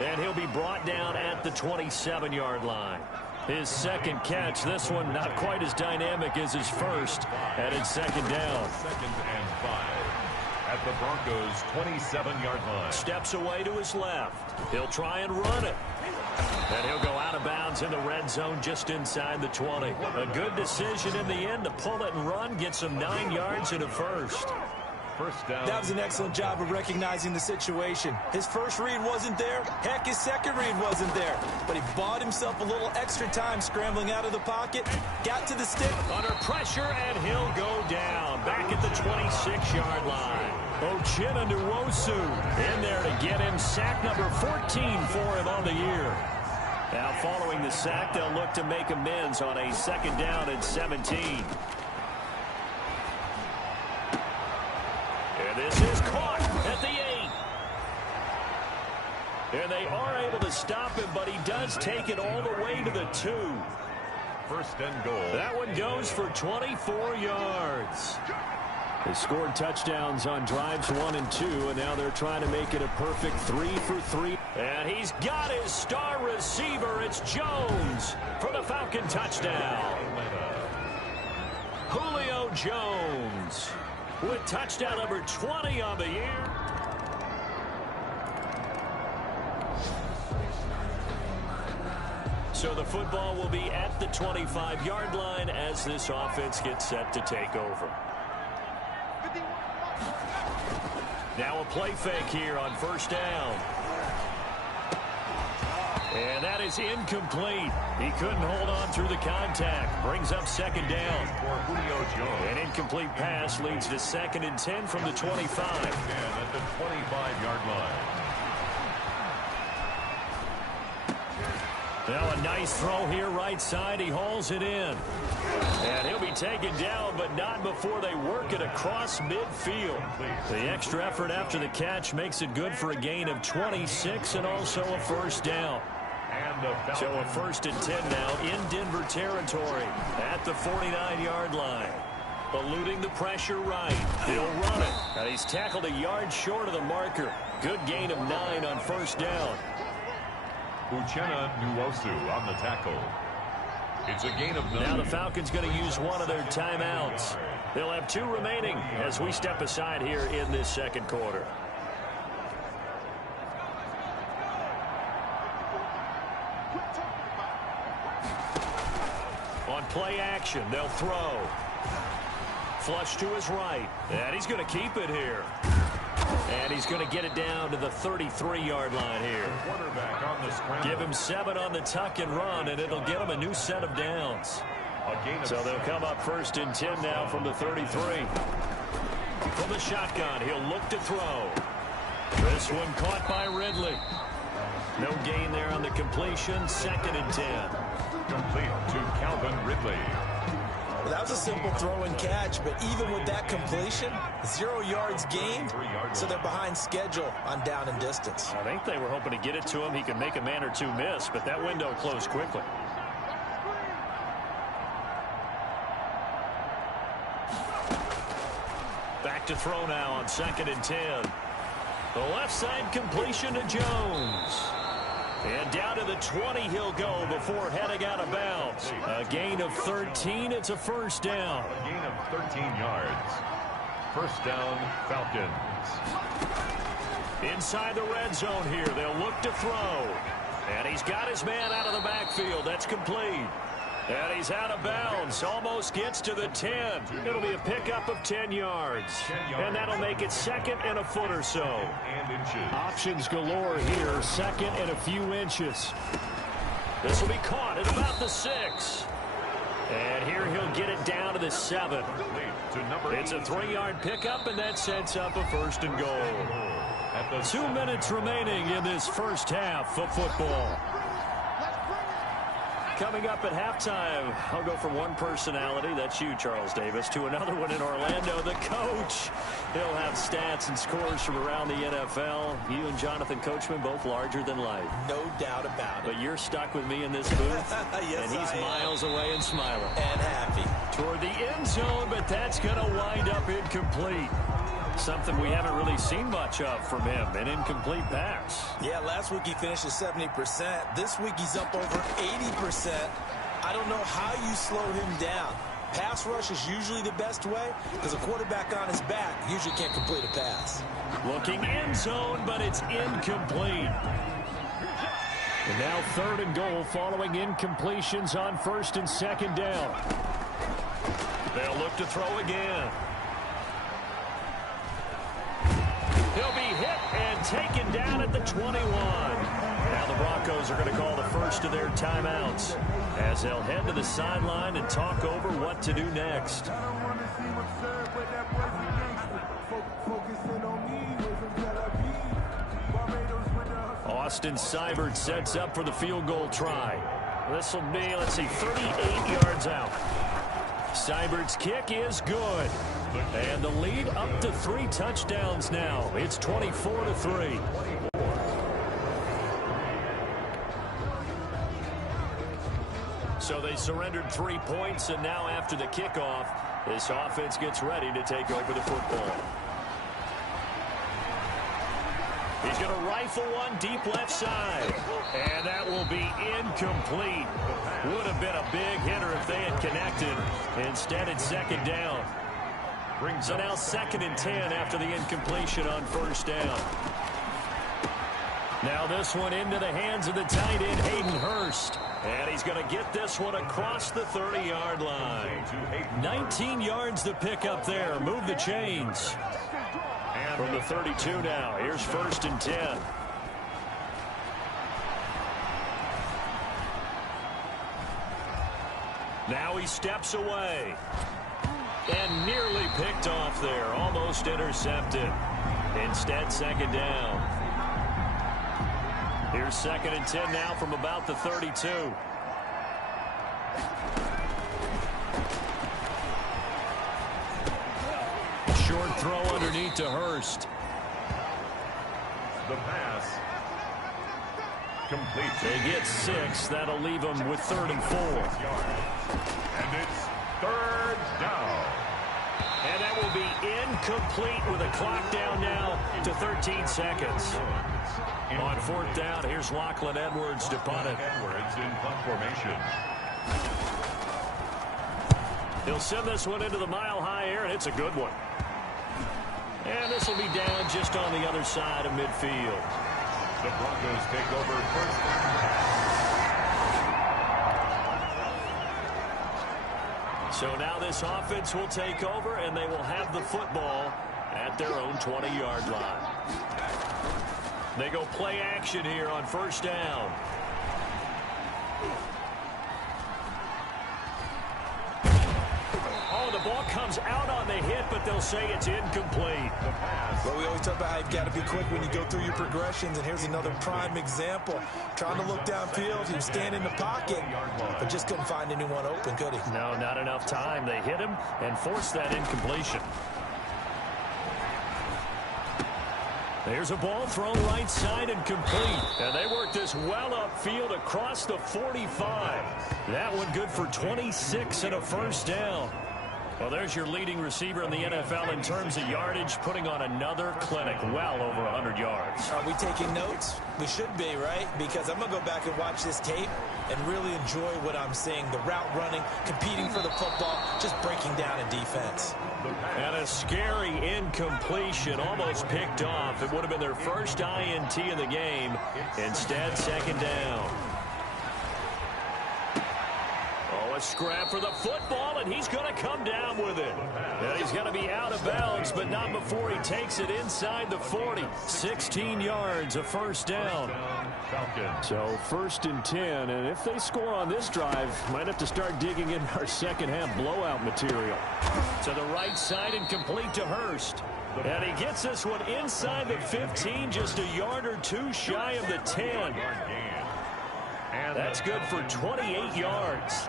And he'll be brought down at the 27-yard line. His 2nd catch, this one not quite as dynamic as his first, and it's 2nd down. 2nd and 5 at the Broncos' 27-yard line. Steps away to his left. He'll try and run it. And he'll go out of bounds in the red zone just inside the 20. A good decision in the end to pull it and run, gets him 9 yards and a first. First down. That was an excellent job of recognizing the situation. His first read wasn't there. Heck, his second read wasn't there. But he bought himself a little extra time scrambling out of the pocket, got to the stick. Under pressure, and he'll go down. Back at the 26-yard line. Uchenna Nwosu in there to get him sack number 14 for him on the year. Now following the sack, they'll look to make amends on a 2nd down and 17. And this is caught at the 8. And they are able to stop him, but he does take it all the way to the 2. first and goal. That one goes for 24 yards. They scored touchdowns on drives 1 and 2, and now they're trying to make it a perfect 3 for 3. And he's got his star receiver. It's Jones for the Falcon touchdown. Julio Jones with touchdown number 20 on the year. So the football will be at the 25-yard line as this offense gets set to take over. Now a play fake here on first down. And that is incomplete. He couldn't hold on through the contact. Brings up second down. An incomplete pass leads to 2nd and 10 from the 25. Again at the 25-yard line. Now a nice throw here right side. He hauls it in. And he'll be taken down, but not before they work it across midfield. The extra effort after the catch makes it good for a gain of 26 and also a first down. So a 1st and 10 now in Denver territory at the 49-yard line. Eluding the pressure right. He'll run it. And he's tackled a yard short of the marker. Good gain of 9 on first down. Uchenna Nwosu on the tackle. It's a gain of 9. Now the Falcons going to use one of their timeouts. They'll have 2 remaining as we step aside here in this second quarter. On play action, they'll throw. Flush to his right. And he's going to keep it here. And he's going to get it down to the 33-yard line here. Quarterback on the scramble. Give him 7 on the tuck and run, and it'll get him a new set of downs. So they'll come up 1st and 10 now from the 33. From the shotgun, he'll look to throw. This one caught by Ridley. No gain there on the completion. 2nd and 10. Complete to Calvin Ridley. Well, that was a simple throw and catch, but even with that completion, 0 yards gained, so they're behind schedule on down and distance. I think they were hoping to get it to him. He could make a man or 2 miss, but that window closed quickly. Back to throw now on 2nd and 10. The left side completion to Jones. And down to the 20 he'll go before heading out of bounds. A gain of 13. It's a first down. A gain of 13 yards. First down, Falcons. Inside the red zone here. They'll look to throw. And he's got his man out of the backfield. That's complete. And he's out of bounds. Almost gets to the 10. It'll be a pickup of 10 yards. And that'll make it 2nd and a foot or so. Options galore here. 2nd and a few inches. This will be caught at about the 6. And here he'll get it down to the 7. It's a 3-yard pickup, and that sets up a 1st and goal. 2 minutes remaining in this first half of football. Coming up at halftime, I'll go from one personality, that's you, Charles Davis, to another one in Orlando, the coach. He'll have stats and scores from around the NFL. You and Jonathan Coachman, both larger than life. No doubt about it. But you're stuck with me in this booth, yes, and he's miles away and smiling. And happy. Toward the end zone, but that's going to wind up incomplete. Something we haven't really seen much of from him, an incomplete pass. Yeah, last week he finished at 70%. This week he's up over 80%. I don't know how you slow him down. Pass rush is usually the best way because a quarterback on his back usually can't complete a pass. Looking end zone, but it's incomplete. And now 3rd and goal following incompletions on 1st and 2nd down. They'll look to throw again. He'll be hit and taken down at the 21. Now the Broncos are going to call the first of their timeouts as they'll head to the sideline and talk over what to do next. Austin Seibert sets up for the field goal try. This will be, let's see, 38 yards out. Seibert's kick is good. And the lead up to 3 touchdowns now. It's 24-3. So they surrendered 3 points, and now after the kickoff, this offense gets ready to take over the football. He's going to rifle one deep left side. And that will be incomplete. Would have been a big hitter if they had connected. Instead, it's second down. So now 2nd and 10 after the incompletion on first down. Now this one into the hands of the tight end, Hayden Hurst. And he's going to get this one across the 30-yard line. 19 yards to pick up there. Move the chains. From the 32 now, here's 1st and 10. Now he steps away. And nearly picked off there, almost intercepted. Instead, 2nd down. Here's 2nd and 10 now from about the 32. Short throw underneath to Hurst. The pass. Complete. They get 6. That'll leave them with 3rd and 4. And it's 3rd down. And that will be incomplete with a clock down now to 13 seconds. On 4th down, here's Lachlan Edwards to punt it. Edwards in punt formation. He'll send this one into the mile-high air, and it's a good one. And this will be down just on the other side of midfield. The Broncos take over 1st and 10. So now this offense will take over, and they will have the football at their own 20-yard line. They go play action here on 1st down. Oh, the ball comes out on the hit, but they'll say it's incomplete. Well, we always talk about how you've got to be quick when you go through your progressions, and here's another prime example. Trying to look downfield, he was standing in the pocket, but just couldn't find anyone open, could he? No, not enough time. They hit him and forced that incompletion. There's a ball thrown right side and complete. And they work this well upfield across the 45. That one good for 26 and a 1st down. Well, there's your leading receiver in the NFL in terms of yardage, putting on another clinic, well over 100 yards. Are we taking notes? We should be, right? Because I'm going to go back and watch this tape and really enjoy what I'm seeing. The route running, competing for the football, just breaking down in defense. And a scary incompletion, almost picked off. It would have been their first INT of the game. Instead, 2nd down. Oh, a scrap for the football, and he's going to come down with it. And he's going to be out of bounds, but not before he takes it inside the 40. 16 yards, a 1st down. So 1st and 10, and if they score on this drive, might have to start digging in our second-half blowout material. To the right side and complete to Hurst. And he gets this one inside the 15, just a yard or 2 shy of the 10. That's good for 28 yards.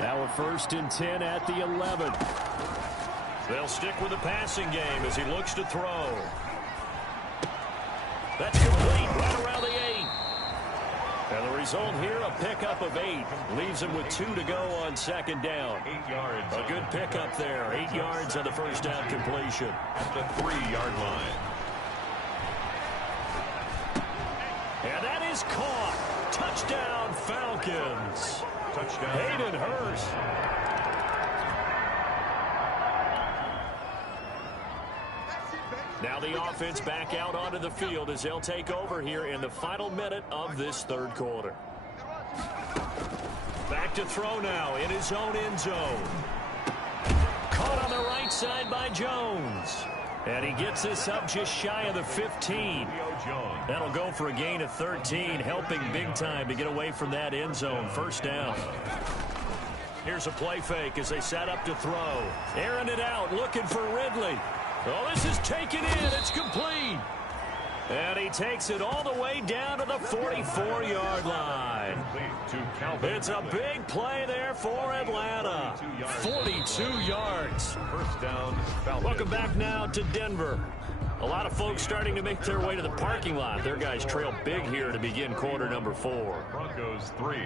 Now a 1st and 10 at the 11. They'll stick with the passing game as he looks to throw. That's complete right around the 8. And the result here, a pickup of 8. Leaves him with 2 to go on 2nd down. 8 yards. A good pickup there. 8 yards on the 1st down completion. At the 3-yard line. And that is caught. Touchdown, Falcons. Touchdown. Hayden Hurst. Now the offense back out onto the field as they'll take over here in the final minute of this 3rd quarter. Back to throw now in his own end zone. Caught on the right side by Jones. And he gets this up just shy of the 15. That'll go for a gain of 13, helping big time to get away from that end zone. 1st down. Here's a play fake as they set up to throw. Airing it out, looking for Ridley. Oh, this is taken in. It's complete. And he takes it all the way down to the 44-yard line. It's a big play there for Atlanta. 42 yards. First down, Falcons. Welcome back now to Denver. A lot of folks starting to make their way to the parking lot. Their guys trail big here to begin quarter number 4. Broncos 3.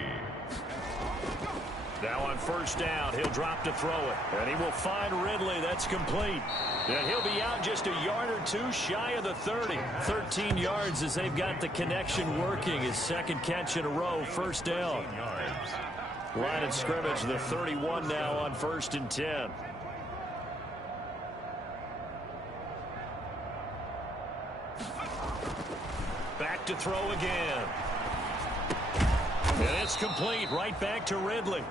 Now on first down, he'll drop to throw it. And he will find Ridley. That's complete. And he'll be out just a yard or two shy of the 30. 13 yards as they've got the connection working. His second catch in a row, first down. Line of scrimmage, the 31 now on 1st and 10. Back to throw again. And it's complete, right back to Ridley.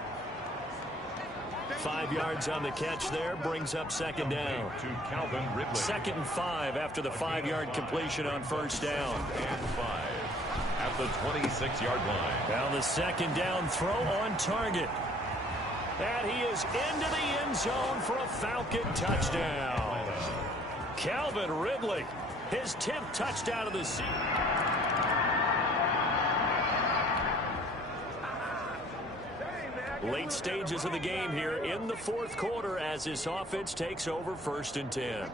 5 yards on the catch there, brings up second down. To Calvin Ridley. 2nd and 5 after the 5-yard completion on first down. And 5 at the 26-yard line. Now the second down throw on target. And he is into the end zone for a Falcon touchdown. Calvin Ridley, his 10th touchdown of the season. Late stages of the game here in the 4th quarter as this offense takes over 1st and 10.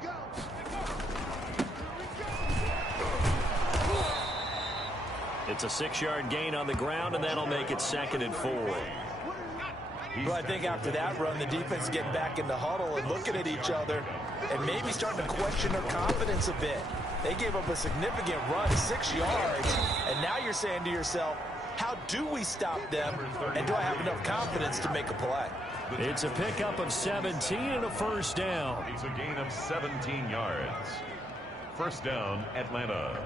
It's a 6-yard gain on the ground, and that'll make it 2nd and 4. Well, I think after that run, the defense getting back in the huddle and looking at each other and maybe starting to question their confidence a bit. They gave up a significant run, 6 yards, and now you're saying to yourself, how do we stop them, and do I have enough confidence to make a play? It's a pickup of 17 and a first down. It's a gain of 17 yards. First down, Atlanta.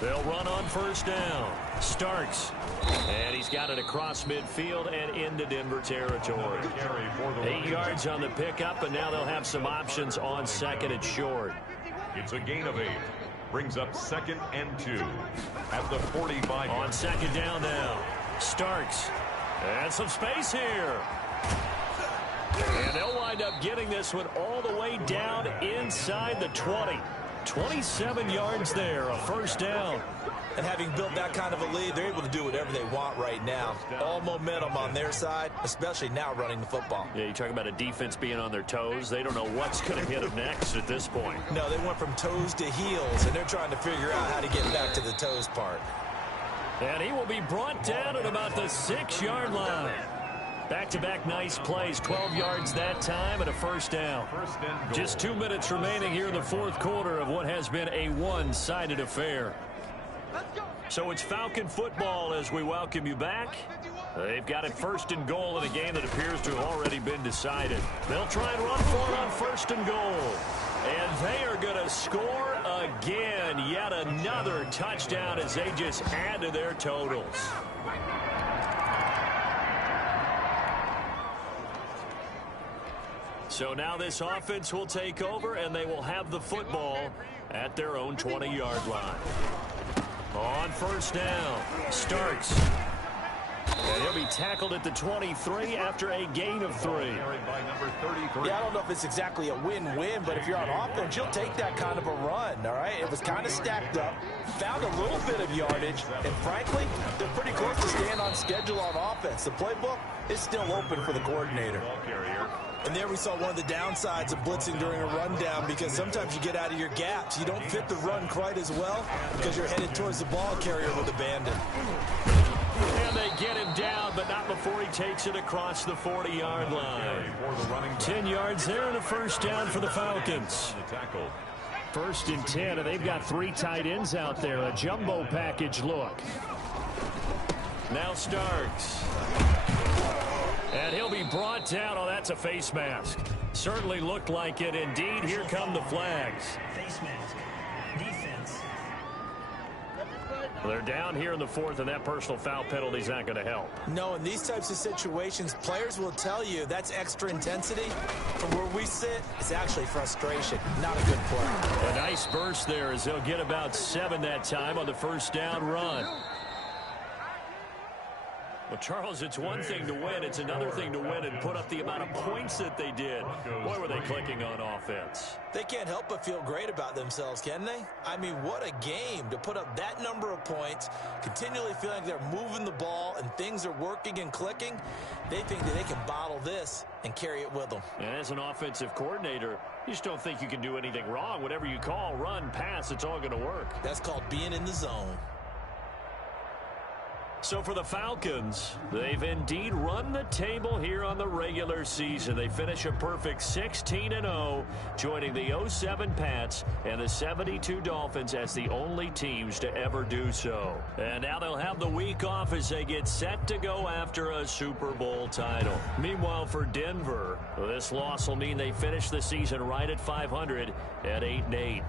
They'll run on first down. Starks. And he's got it across midfield and into Denver territory. 8 yards on the pickup, and now they'll have some options on 2nd and short. It's a gain of 8. Brings up 2nd and 2 at the 45. On 2nd down now. Starks. And some space here. And they'll wind up getting this one all the way down inside the 20. 27 yards there, a first down. And having built that kind of a lead, they're able to do whatever they want right now. All momentum on their side, especially now running the football. Yeah, you talk about a defense being on their toes. They don't know what's going to hit them next at this point. No, they went from toes to heels, and they're trying to figure out how to get back to the toes part. And he will be brought down at about the 6-yard line. Back-to-back nice plays, 12 yards that time and a first down. Just 2 minutes remaining here in the 4th quarter of what has been a one-sided affair. So it's Falcon football as we welcome you back. They've got it 1st and goal in a game that appears to have already been decided. They'll try and run for it on 1st and goal. And they are going to score again. Yet another touchdown as they just add to their totals. So now this offense will take over, and they will have the football at their own 20-yard line. On first down, Starks. And he'll be tackled at the 23 after a gain of 3. Yeah, I don't know if it's exactly a win-win, but if you're on offense, you'll take that kind of a run, all right? It was kind of stacked up, found a little bit of yardage, and frankly, they're pretty close to staying on schedule on offense. The playbook is still open for the coordinator. And there we saw one of the downsides of blitzing during a rundown, because sometimes you get out of your gaps. You don't fit the run quite as well because you're headed towards the ball carrier with abandon. And they get him down, but not before he takes it across the 40-yard line. 10 yards there and a first down for the Falcons. 1st and 10, and they've got 3 tight ends out there. A jumbo package look. Now Starks. And he'll be brought down. Oh, that's a face mask. Certainly looked like it. Indeed, here come the flags. Face mask. Defense. They're down here in the 4th, and that personal foul penalty is not going to help. No, in these types of situations, players will tell you that's extra intensity. From where we sit, it's actually frustration. Not a good play. A nice burst there as they'll get about 7 that time on the first down run. Well, Charles, it's one thing to win. It's another thing to win and put up the amount of points that they did. Boy, were they clicking on offense. They can't help but feel great about themselves, can they? I mean, what a game to put up that number of points, continually feeling like they're moving the ball and things are working and clicking. They think that they can bottle this and carry it with them. And as an offensive coordinator, you just don't think you can do anything wrong. Whatever you call, run, pass, it's all going to work. That's called being in the zone. So for the Falcons, they've indeed run the table here on the regular season. They finish a perfect 16-0, joining the 07 Pats and the 72 Dolphins as the only teams to ever do so. And now they'll have the week off as they get set to go after a Super Bowl title. Meanwhile, for Denver, this loss will mean they finish the season right at 500 at 8-8.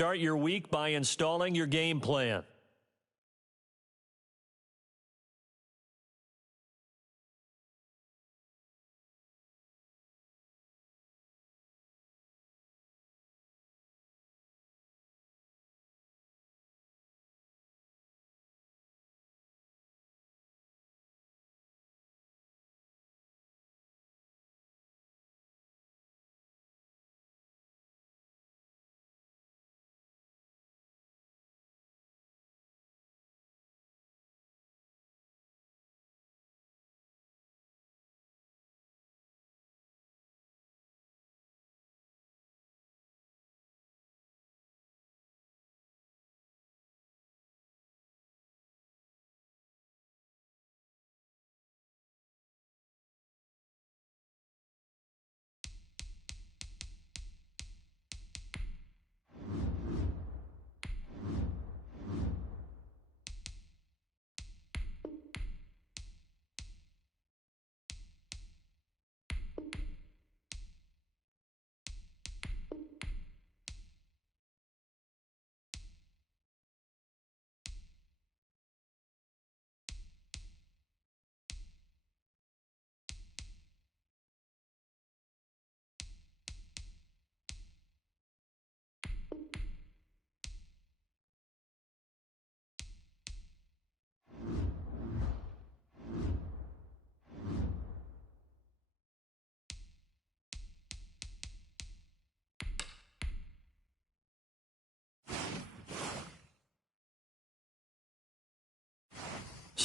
Start your week by installing your game plan.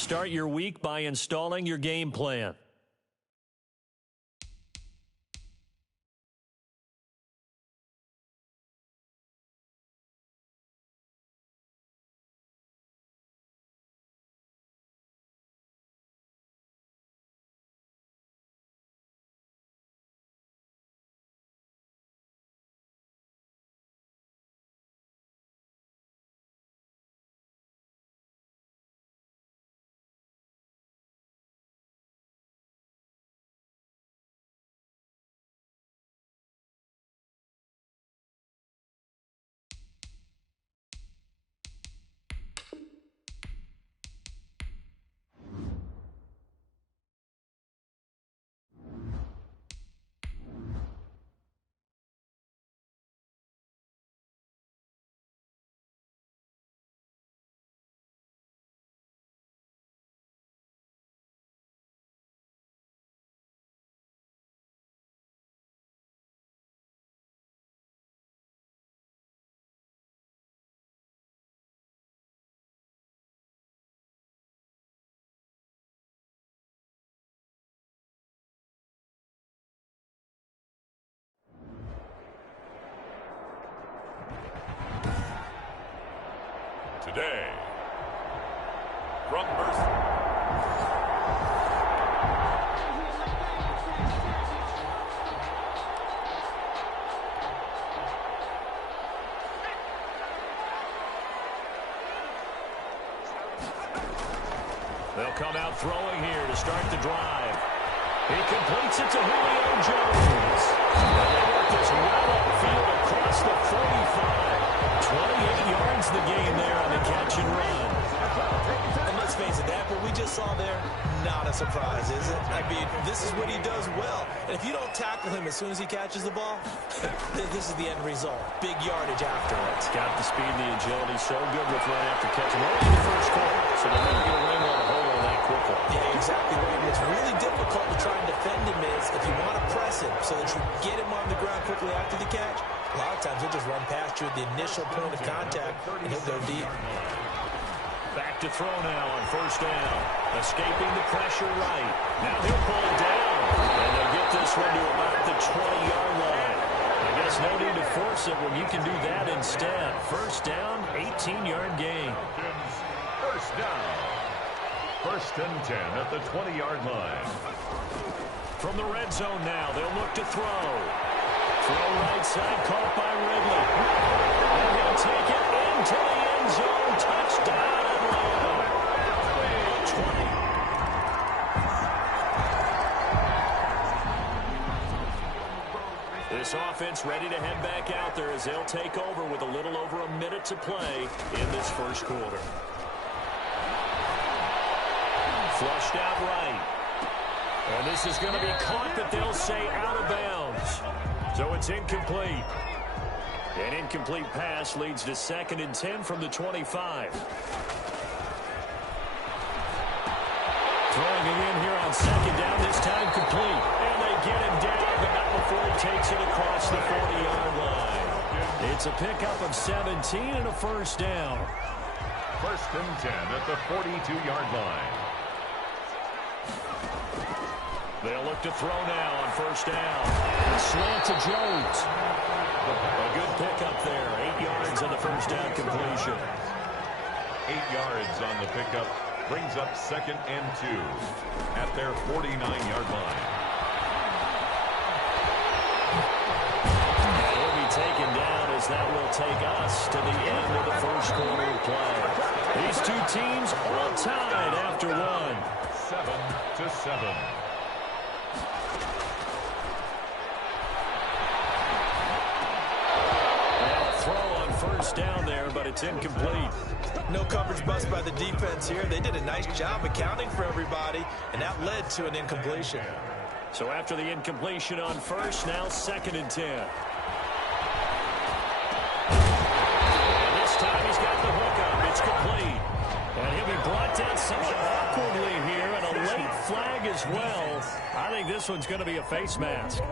Start your week by installing your game plan. Today, from Mercy. They'll come out throwing here to start the drive. He completes it to Julio Jones. And they work this well upfield across the 45. 28 yards the game there on the catch and run. And let's face it, that what we just saw there, not a surprise, is it? I mean, this is what he does well. And if you don't tackle him as soon as he catches the ball, this is the end result. Big yardage after it. It's got the speed and the agility, so good with run after catch. And only in the first quarter, so they're going to get a ring on a hold on that quickly. Yeah, exactly right. What's really difficult to try and defend him is if you want to press him so that you get him on the ground quickly after the catch, a lot of times he'll just run past you at the initial point of contact, and he'll go deep. Back to throw now on first down. Escaping the pressure right. Now he'll pull it down. And they'll get this one to about the 20-yard line. I guess no need to force it when you can do that instead. First down, 18-yard gain. First down. First and 10 at the 20-yard line. From the red zone now, they'll look to throw. Throw right side, caught by Ridley. And he'll take it into the end zone. Touchdown, Atlanta. 20. This offense ready to head back out there as they'll take over with a little over a minute to play in this first quarter. Flushed out right. And this is going to be caught, but they'll say out of bounds. So it's incomplete. An incomplete pass leads to 2nd and 10 from the 25. Throwing it in here on 2nd down, this time complete. And they get him down, but not before he takes it across the 40-yard line. It's a pickup of 17 and a first down. First and 10 at the 42-yard line. They'll look to throw now on first down. A slant to Jones. A good pickup there. 8 yards on the first down completion. 8 yards on the pickup. Brings up 2nd and 2 at their 49-yard line. And he'll be taken down as that will take us to the end of the first quarter of play. These two teams all tied after one. 7-7. First down there, but it's incomplete. No coverage bust by the defense here. They did a nice job accounting for everybody, and that led to an incompletion. So after the incompletion on first, now 2nd and 10. And this time he's got the hookup. It's complete. And he'll be brought down somewhat awkwardly here, and a late flag as well. I think this one's going to be a face mask.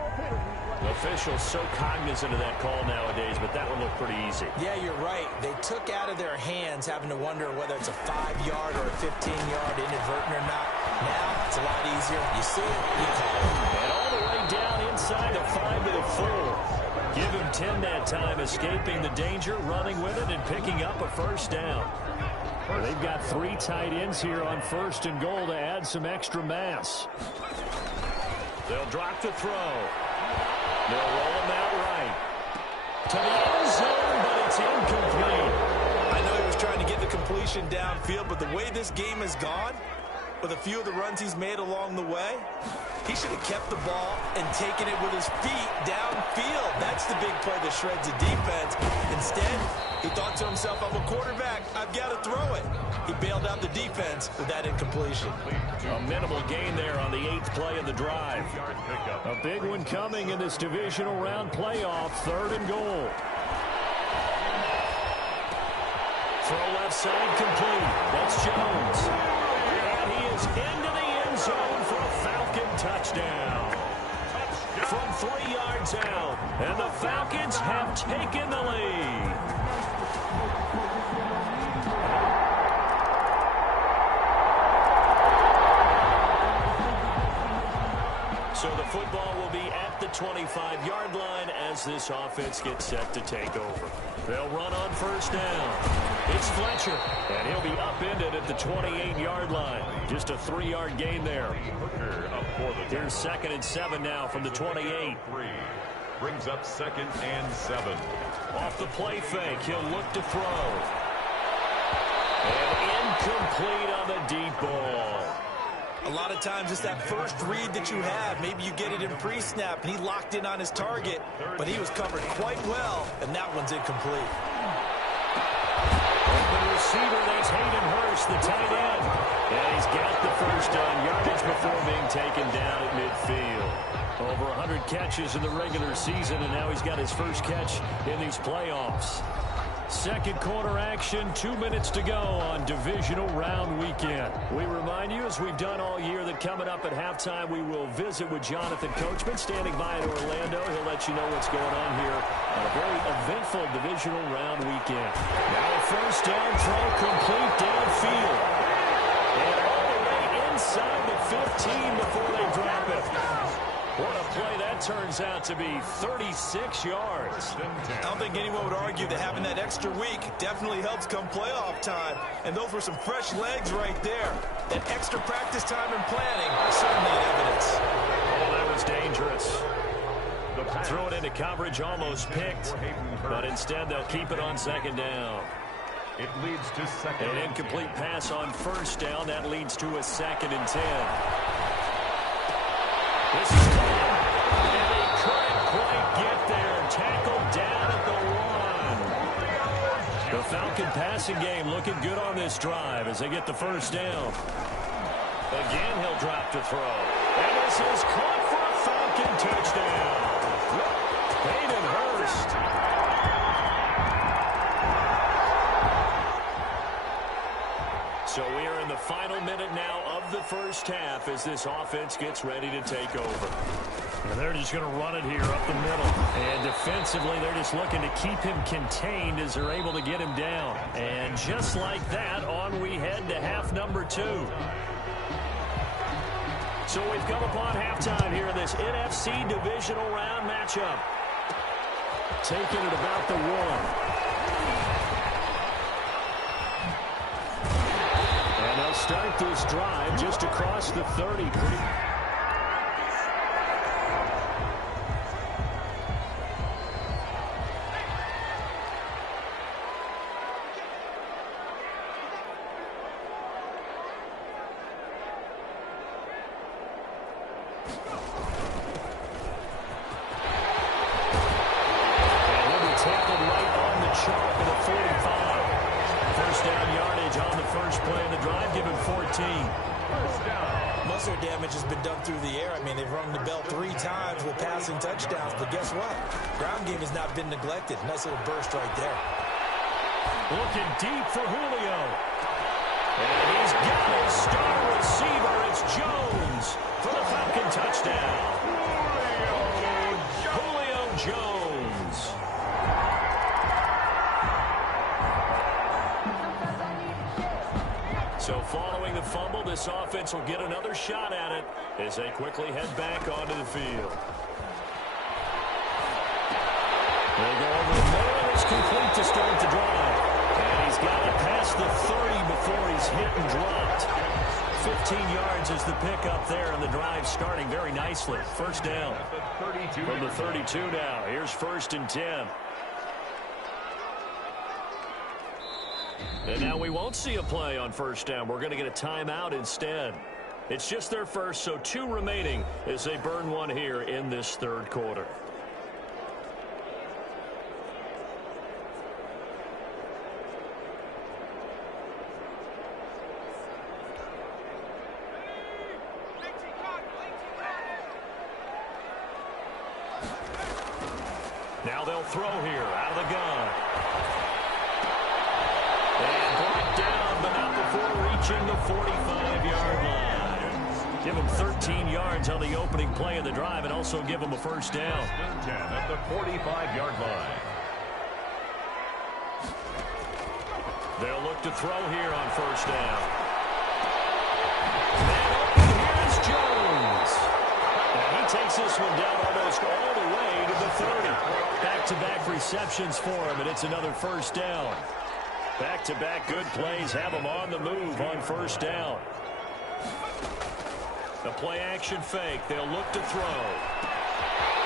Officials so cognizant of that call nowadays, but that one looked pretty easy. Yeah, you're right. They took out of their hands having to wonder whether it's a 5-yard or a 15-yard inadvertent or not. Now it's a lot easier. You see it, you call it. And all the way down inside the 5 to the 4. Give him 10 that time, escaping the danger, running with it, and picking up a first down. They've got 3 tight ends here on 1st and goal to add some extra mass. They'll drop the throw. They'll roll him out right. To the end zone, but it's incomplete. I know he was trying to get the completion downfield, but the way this game has gone, with a few of the runs he's made along the way, he should have kept the ball and taken it with his feet downfield. That's the big play that shreds the defense. Instead, he thought to himself, I'm a quarterback. I've got to throw it. He bailed out the defense with that incompletion. A minimal gain there on the 8th play of the drive. A big one coming in this divisional round playoff, 3rd and goal. Throw left side complete. That's Jones. And he is into the end zone for a Falcon touchdown. From 3 yards out. And the Falcons have taken the lead. So the football will be at the 25-yard line as this offense gets set to take over. They'll run on first down. It's Fletcher, and he'll be upended at the 28-yard line. Just a 3-yard gain there. Here's 2nd and 7 now from the 28. Brings up 2nd and 7. Off the play fake, he'll look to throw. And Incomplete on the deep ball. A lot of times it's that first read that you have. Maybe you get it in pre-snap, and he locked in on his target, but he was covered quite well, and that one's incomplete. Open receiver, that's Hayden Hurst, the tight end. And he's got the first down yardage before being taken down at midfield. Over 100 catches in the regular season, and now he's got his first catch in these playoffs. Second quarter action, 2 minutes to go on divisional round weekend. We remind you, as we've done all year, that coming up at halftime, we will visit with Jonathan Coachman, standing by in Orlando. He'll let you know what's going on here on a very eventful divisional round weekend. Now a first down throw, complete downfield. And all the way inside the 15 before they drop it. What a play that turns out to be, 36 yards. I don't think anyone would argue that having that extra week definitely helps come playoff time. And those were some fresh legs right there. That extra practice time and planning, certainly in evidence. Oh, that was dangerous. Throw it into coverage, almost picked. But instead, they'll keep it on second down. It leads to second. An incomplete pass on first down. That leads to a 2nd and 10. This is caught, and they couldn't quite get there. Tackled down at the 1. The Falcon passing game looking good on this drive as they get the first down. Again, he'll drop to throw. And this is caught for a Falcon touchdown. Hayden Hurst. So we are in the final minute now of the first half as this offense gets ready to take over. And they're just going to run it here up the middle. And defensively, they're just looking to keep him contained as they're able to get him down. And just like that, on we head to half number 2. So we've come upon halftime here in this NFC divisional round matchup. Taking it about the 1. Start this drive just across the 30. Muscle damage has been done through the air. I mean, they've rung the bell 3 times with passing touchdowns, but guess what? Ground game has not been neglected. Nice little burst right there. Looking deep for Julio. And he's got his star receiver. It's Jones for the Falcon touchdown. Julio Jones. So following the fumble, this offense will get another shot at it as they quickly head back onto the field. They go over the middle, and it's complete to start the drive. And he's got it past the 30 before he's hit and dropped. 15 yards is the pickup there, and the drive starting very nicely. First down from the 32 now. Here's 1st and 10. And now we won't see a play on first down. We're going to get a timeout instead. It's just their first, so 2 remaining as they burn one here in this third quarter. Now they'll throw here out of the gun. And brought down, but not before reaching the 45-yard line. Give them 13 yards on the opening play of the drive and also give them a first down. 10 at the 45-yard line. They'll look to throw here on first down. And open, here's Jones. And he takes this one down almost all the way to the 30. Back-to-back receptions for him, and it's another first down. Back-to-back good plays have him on the move on first down. The play-action fake. They'll look to throw.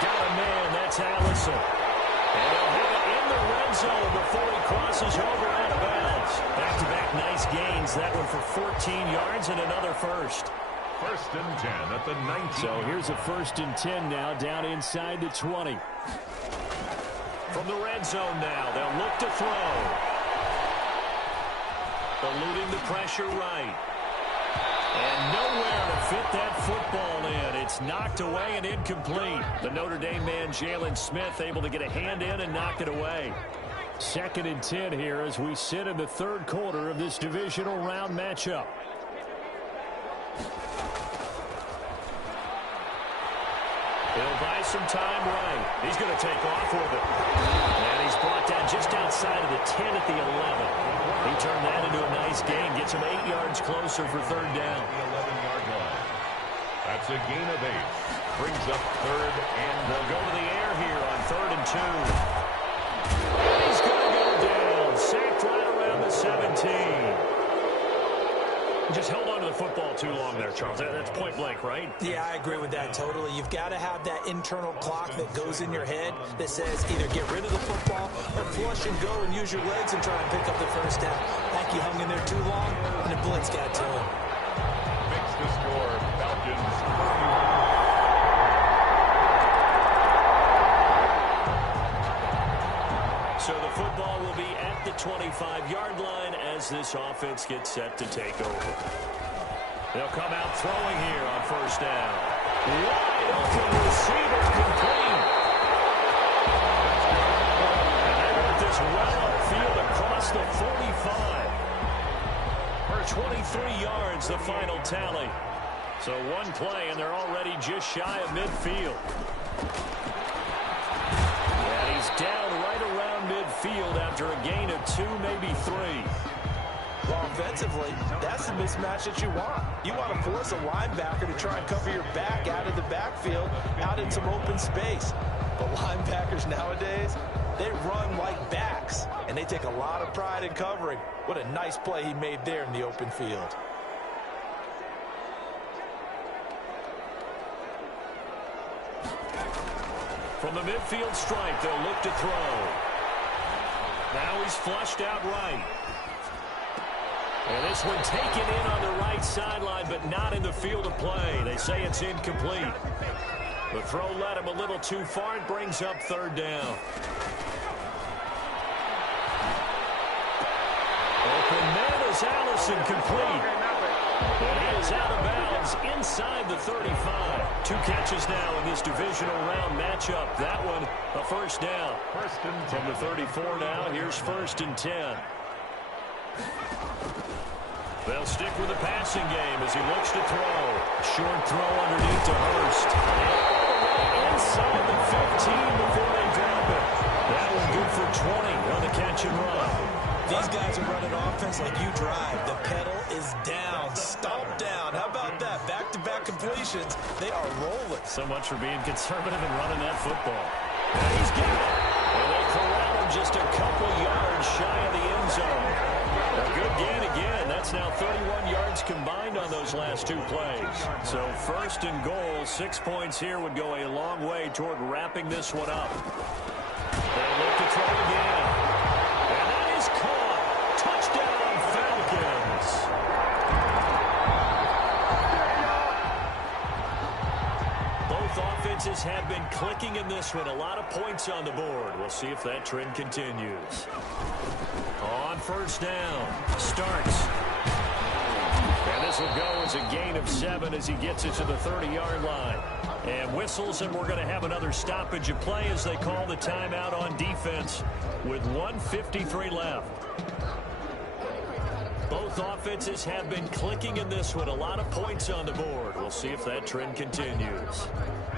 Got a man. That's Allison. And he'll have it in the red zone before he crosses over out of bounds. Back-to-back nice gains. That one for 14 yards and another first. First and 10 at the 19. So here's a first and 10 now, down inside the 20. From the red zone now, they'll look to throw. Eluding the pressure right. And nowhere to fit that football in. It's knocked away and incomplete. The Notre Dame man, Jalen Smith, able to get a hand in and knock it away. Second and 10 here as we sit in the third quarter of this divisional round matchup. He'll buy some time right. He's going to take off with it. And he's brought down just outside of the 10 at the 11. He turned that into a nice gain. Gets him 8 yards closer for third down. The 11-yard line. That's a gain of 8. Brings up third and they'll go to the air here on 3rd and 2. And he's going to go down. Sacked right around the 17. He just held on to the football too long there, Charles. That's point blank, right? Yeah, I agree with that totally. You've got to have that internal clock that goes in your head that says either get rid of the football or flush and go and use your legs and try and pick up the first down. I think he hung in there too long, and the blitz got to him. makes the score. Falcons 31. So the football will be at the 25-yard line as this offense gets set to take over. They'll come out throwing here on first down. Wide open receiver complete. And they got this well upfield across the 45. For 23 yards, the final tally. So one play, and they're already just shy of midfield. And he's down right around midfield after a gain of 2, maybe 3. Well, offensively, that's the mismatch that you want. You want to force a linebacker to try and cover your back out of the backfield, out in some open space. But linebackers nowadays, they run like backs, and they take a lot of pride in covering. What a nice play he made there in the open field. From the midfield stripe, they'll look to throw. Now he's flushed out right. And this one taken in on the right sideline, but not in the field of play. They say it's incomplete. The throw led him a little too far. It brings up third down. Open man is Allison complete. And he is out of bounds inside the 35. 2 catches now in this divisional round matchup. That one, a first down. First and 10. From the 34 now, here's first and 10. They'll stick with the passing game as he looks to throw. Short throw underneath to Hurst. Inside the 15 before they drop it. That one good for 20 on the catch and run. These guys are running offense like you drive. The pedal is down, stomp down. How about that? Back-to-back completions. They are rolling. So much for being conservative and running that football. And he's got it. And they corral him just a couple yards shy of the end zone. A good gain again. That's now 31 yards combined on those last 2 plays. So first and goal, 6 points here would go a long way toward wrapping this one up. They look to throw again. And that is caught. Touchdown, Falcons. Both offenses have been clicking in this one. A lot of points on the board. We'll see if that trend continues. On first down, starts. And this will go as a gain of 7 as he gets it to the 30-yard line. And whistles, and we're going to have another stoppage of play as they call the timeout on defense with 1:53 left. Both offenses have been clicking in this one. A lot of points on the board. We'll see if that trend continues.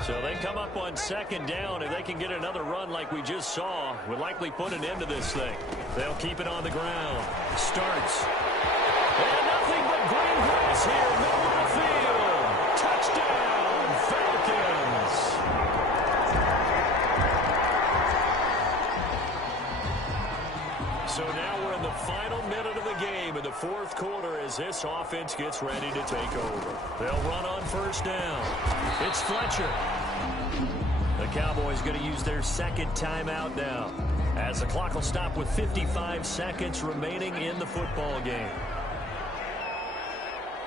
So they come up on second down. If they can get another run like we just saw, would likely put an end to this thing. They'll keep it on the ground. Starts. And nothing but green grass here. Middle of the field. Touchdown, Falcons. So now we're in the final minute of the game in the fourth quarter as this offense gets ready to take over. They'll run on first down. It's Fletcher. The Cowboys going to use their second timeout now as the clock will stop with 55 seconds remaining in the football game.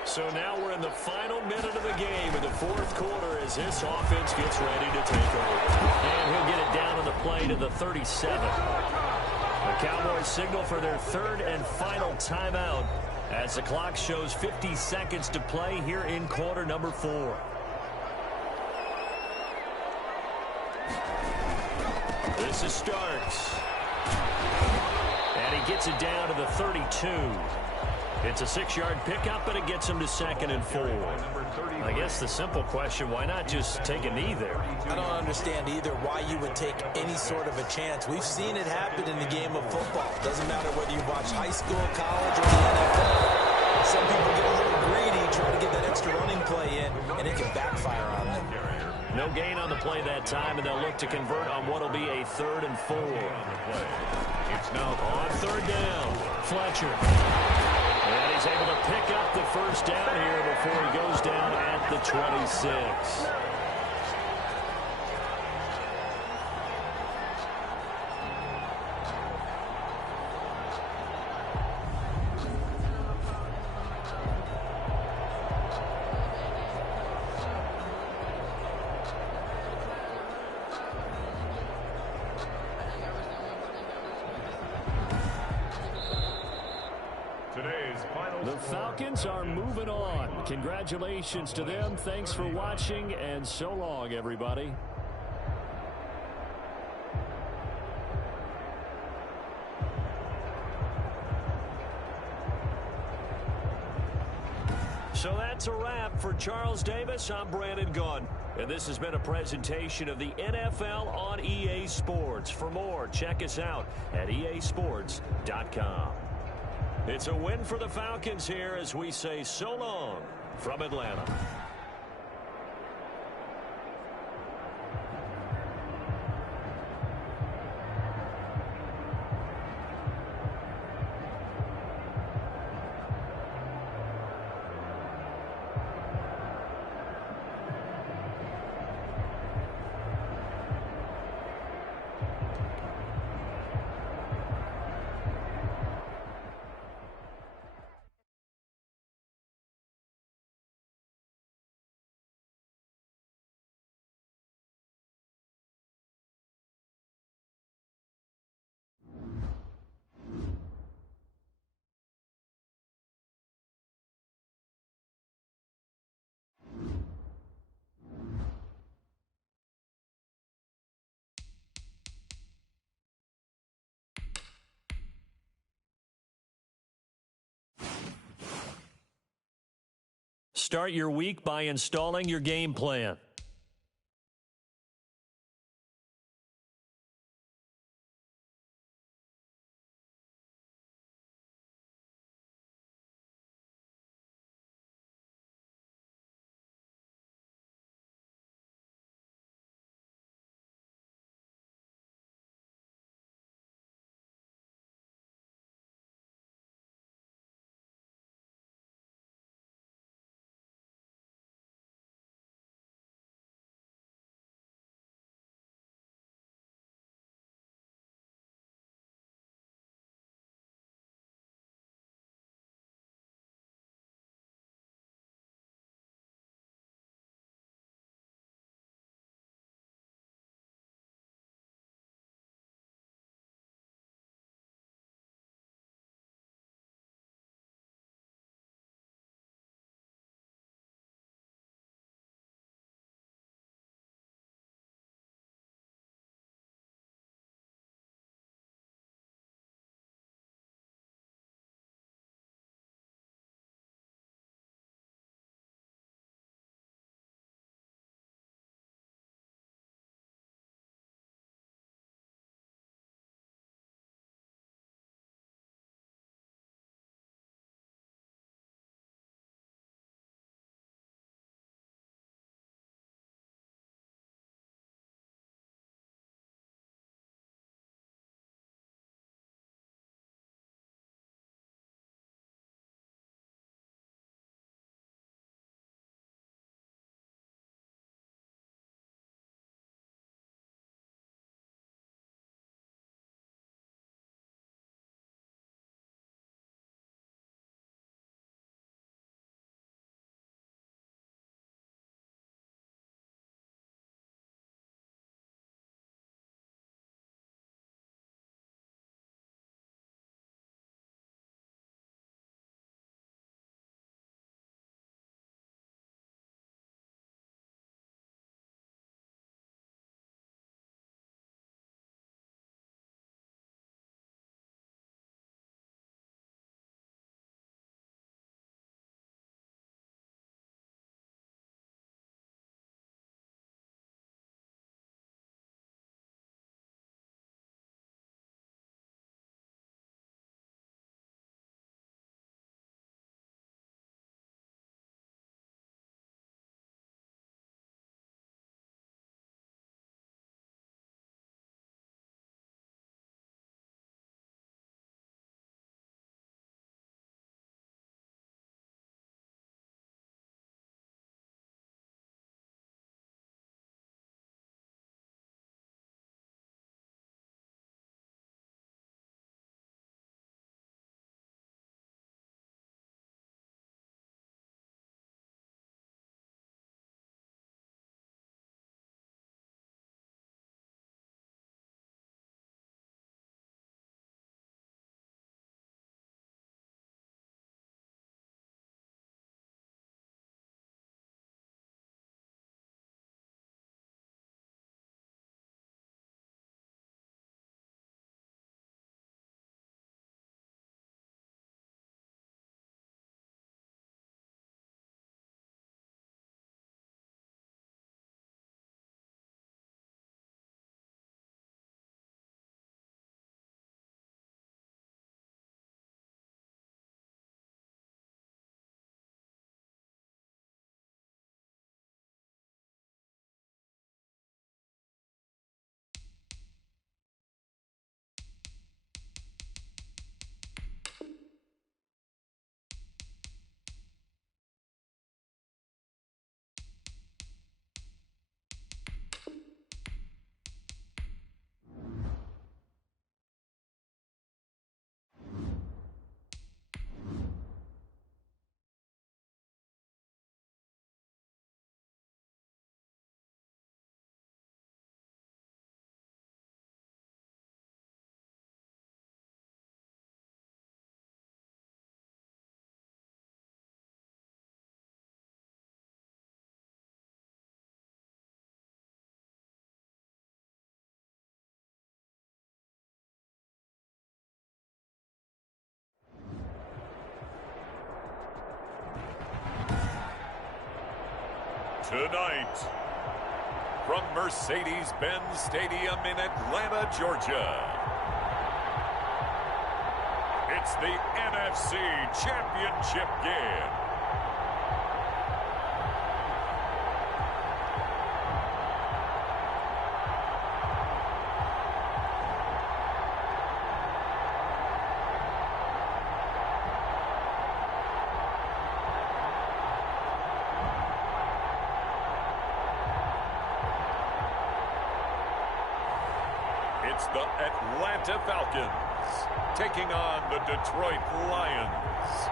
So now we're in the final minute of the game in the fourth quarter as this offense gets ready to take over. And he'll get it down on the play to the 37. The Cowboys signal for their third and final timeout as the clock shows 50 seconds to play here in quarter number 4. This is Starks. And he gets it down to the 32. It's a 6-yard pickup, but it gets him to 2nd and 4. I guess the simple question, why not just take a knee there? I don't understand either why you would take any sort of a chance. We've seen it happen in the game of football. Doesn't matter whether you watch high school, college, or the NFL. Some people get a little greedy, try to get that extra running play in, and it can backfire on them. No gain on the play that time, and they'll look to convert on what will be a 3rd and 4. It's now On 3rd down, Fletcher. And he's able to pick up the first down here before he goes down at the 26. The Falcons are moving on. Congratulations to them. Thanks for watching, and so long, everybody. So that's a wrap for Charles Davis. I'm Brandon Gunn, and this has been a presentation of the NFL on EA Sports. For more, check us out at easports.com. It's a win for the Falcons here as we say so long from Atlanta. Start your week by installing your game plan. Tonight, from Mercedes-Benz Stadium in Atlanta, Georgia, it's the NFC Championship game. It's the Atlanta Falcons taking on the Detroit Lions.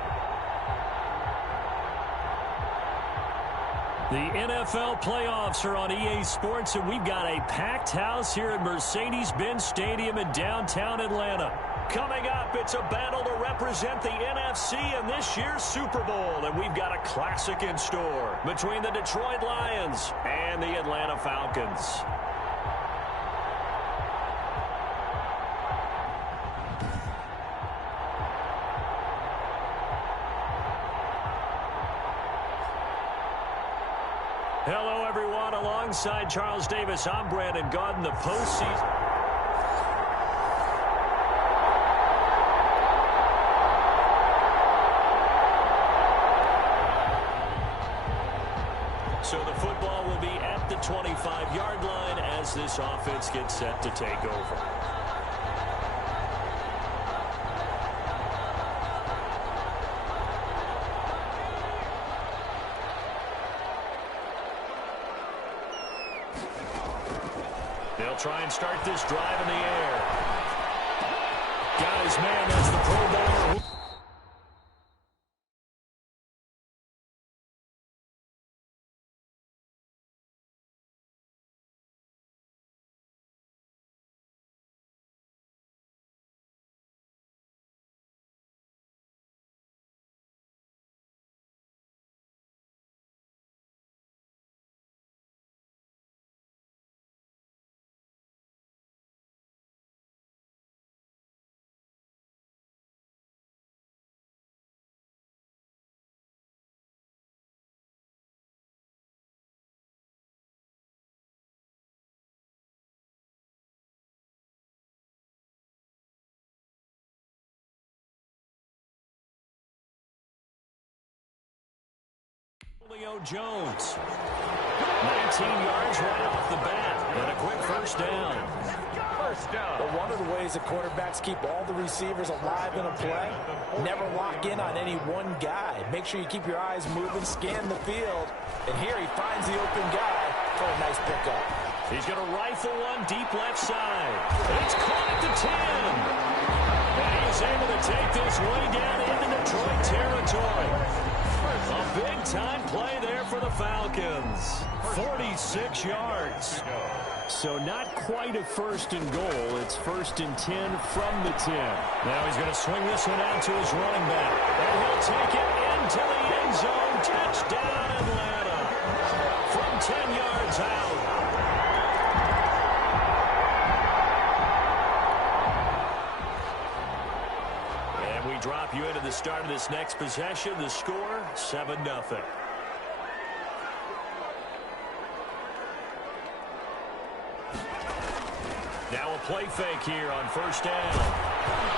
The NFL playoffs are on EA Sports, and we've got a packed house here at Mercedes-Benz Stadium in downtown Atlanta. Coming up, it's a battle to represent the NFC in this year's Super Bowl, and we've got a classic in store between the Detroit Lions and the Atlanta Falcons. Hello, everyone. Alongside Charles Davis, I'm Brandon Gaudin. The postseason. So the football will be at the 25-yard line as this offense gets set to take over. They'll try and start this drive in the air. Got his man. That's the Pro Bowler. Jones. 19 yards right off the bat. And a quick first down. But one of the ways that quarterbacks keep all the receivers alive in a play, never lock in on any one guy. Make sure you keep your eyes moving, scan the field. And here he finds the open guy for a nice pickup. He's going to rifle one deep left side. It's caught at the 10. And he's able to take this way down into Detroit territory. A big-time play there for the Falcons. 46 yards. So not quite a first and goal. It's first and 10 from the 10. Now he's going to swing this one out to his running back. And he'll take it into the end zone. Touchdown, Atlanta. From 10 yards out. Drop you into the start of this next possession. The score, 7-0. Now a play fake here on first down.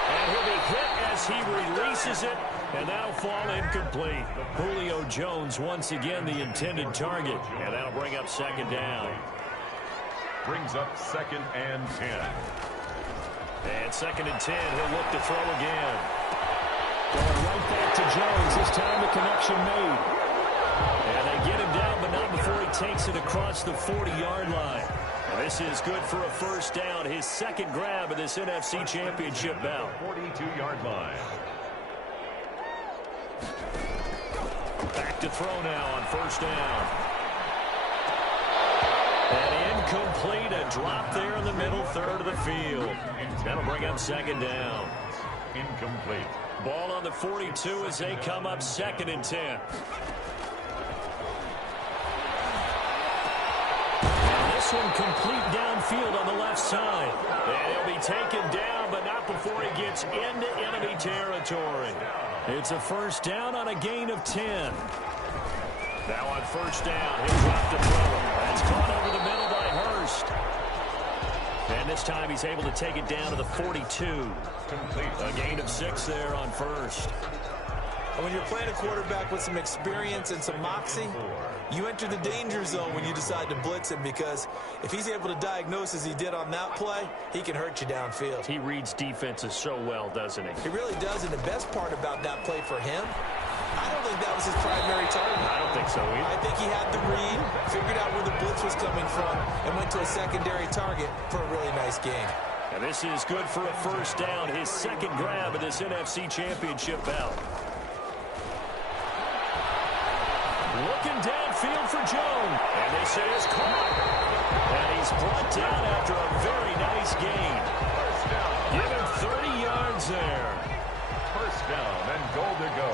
And he'll be hit as he releases it, and that'll fall incomplete. Julio Jones once again the intended target, and that'll bring up second down. Brings up second and 10. And second and 10, he'll look to throw again. Going right back to Jones. This time the connection made. And they get him down, but not before he takes it across the 40-yard line. And this is good for a first down. His second grab of this NFC Championship bout. 42-yard line. Back to throw now on first down. And incomplete. A drop there in the middle third of the field. That'll bring up second down. Incomplete. Ball on the 42 as they come up second and 10. And this one complete downfield on the left side. And he'll be taken down, but not before he gets into enemy territory. It's a first down on a gain of 10. Now on first down, he'll drop the throw. That's caught over the middle by Hurst. And this time he's able to take it down to the 42. Complete. A gain of 6 there on first. And when you're playing a quarterback with some experience and some moxie, you enter the danger zone when you decide to blitz him, because if he's able to diagnose as he did on that play, he can hurt you downfield. He reads defenses so well, doesn't he? He really does, and the best part about that play for him, I don't think that was his primary target. I don't think so either. I think he had the read, figured out where the blitz was coming from, and went to a secondary target for a really nice game. And this is good for a first down, his second grab of this NFC Championship bout. Looking downfield for Jones. And this is caught. And he's brought down after a very nice gain. First down. Give him 30 yards there. First down and goal to go.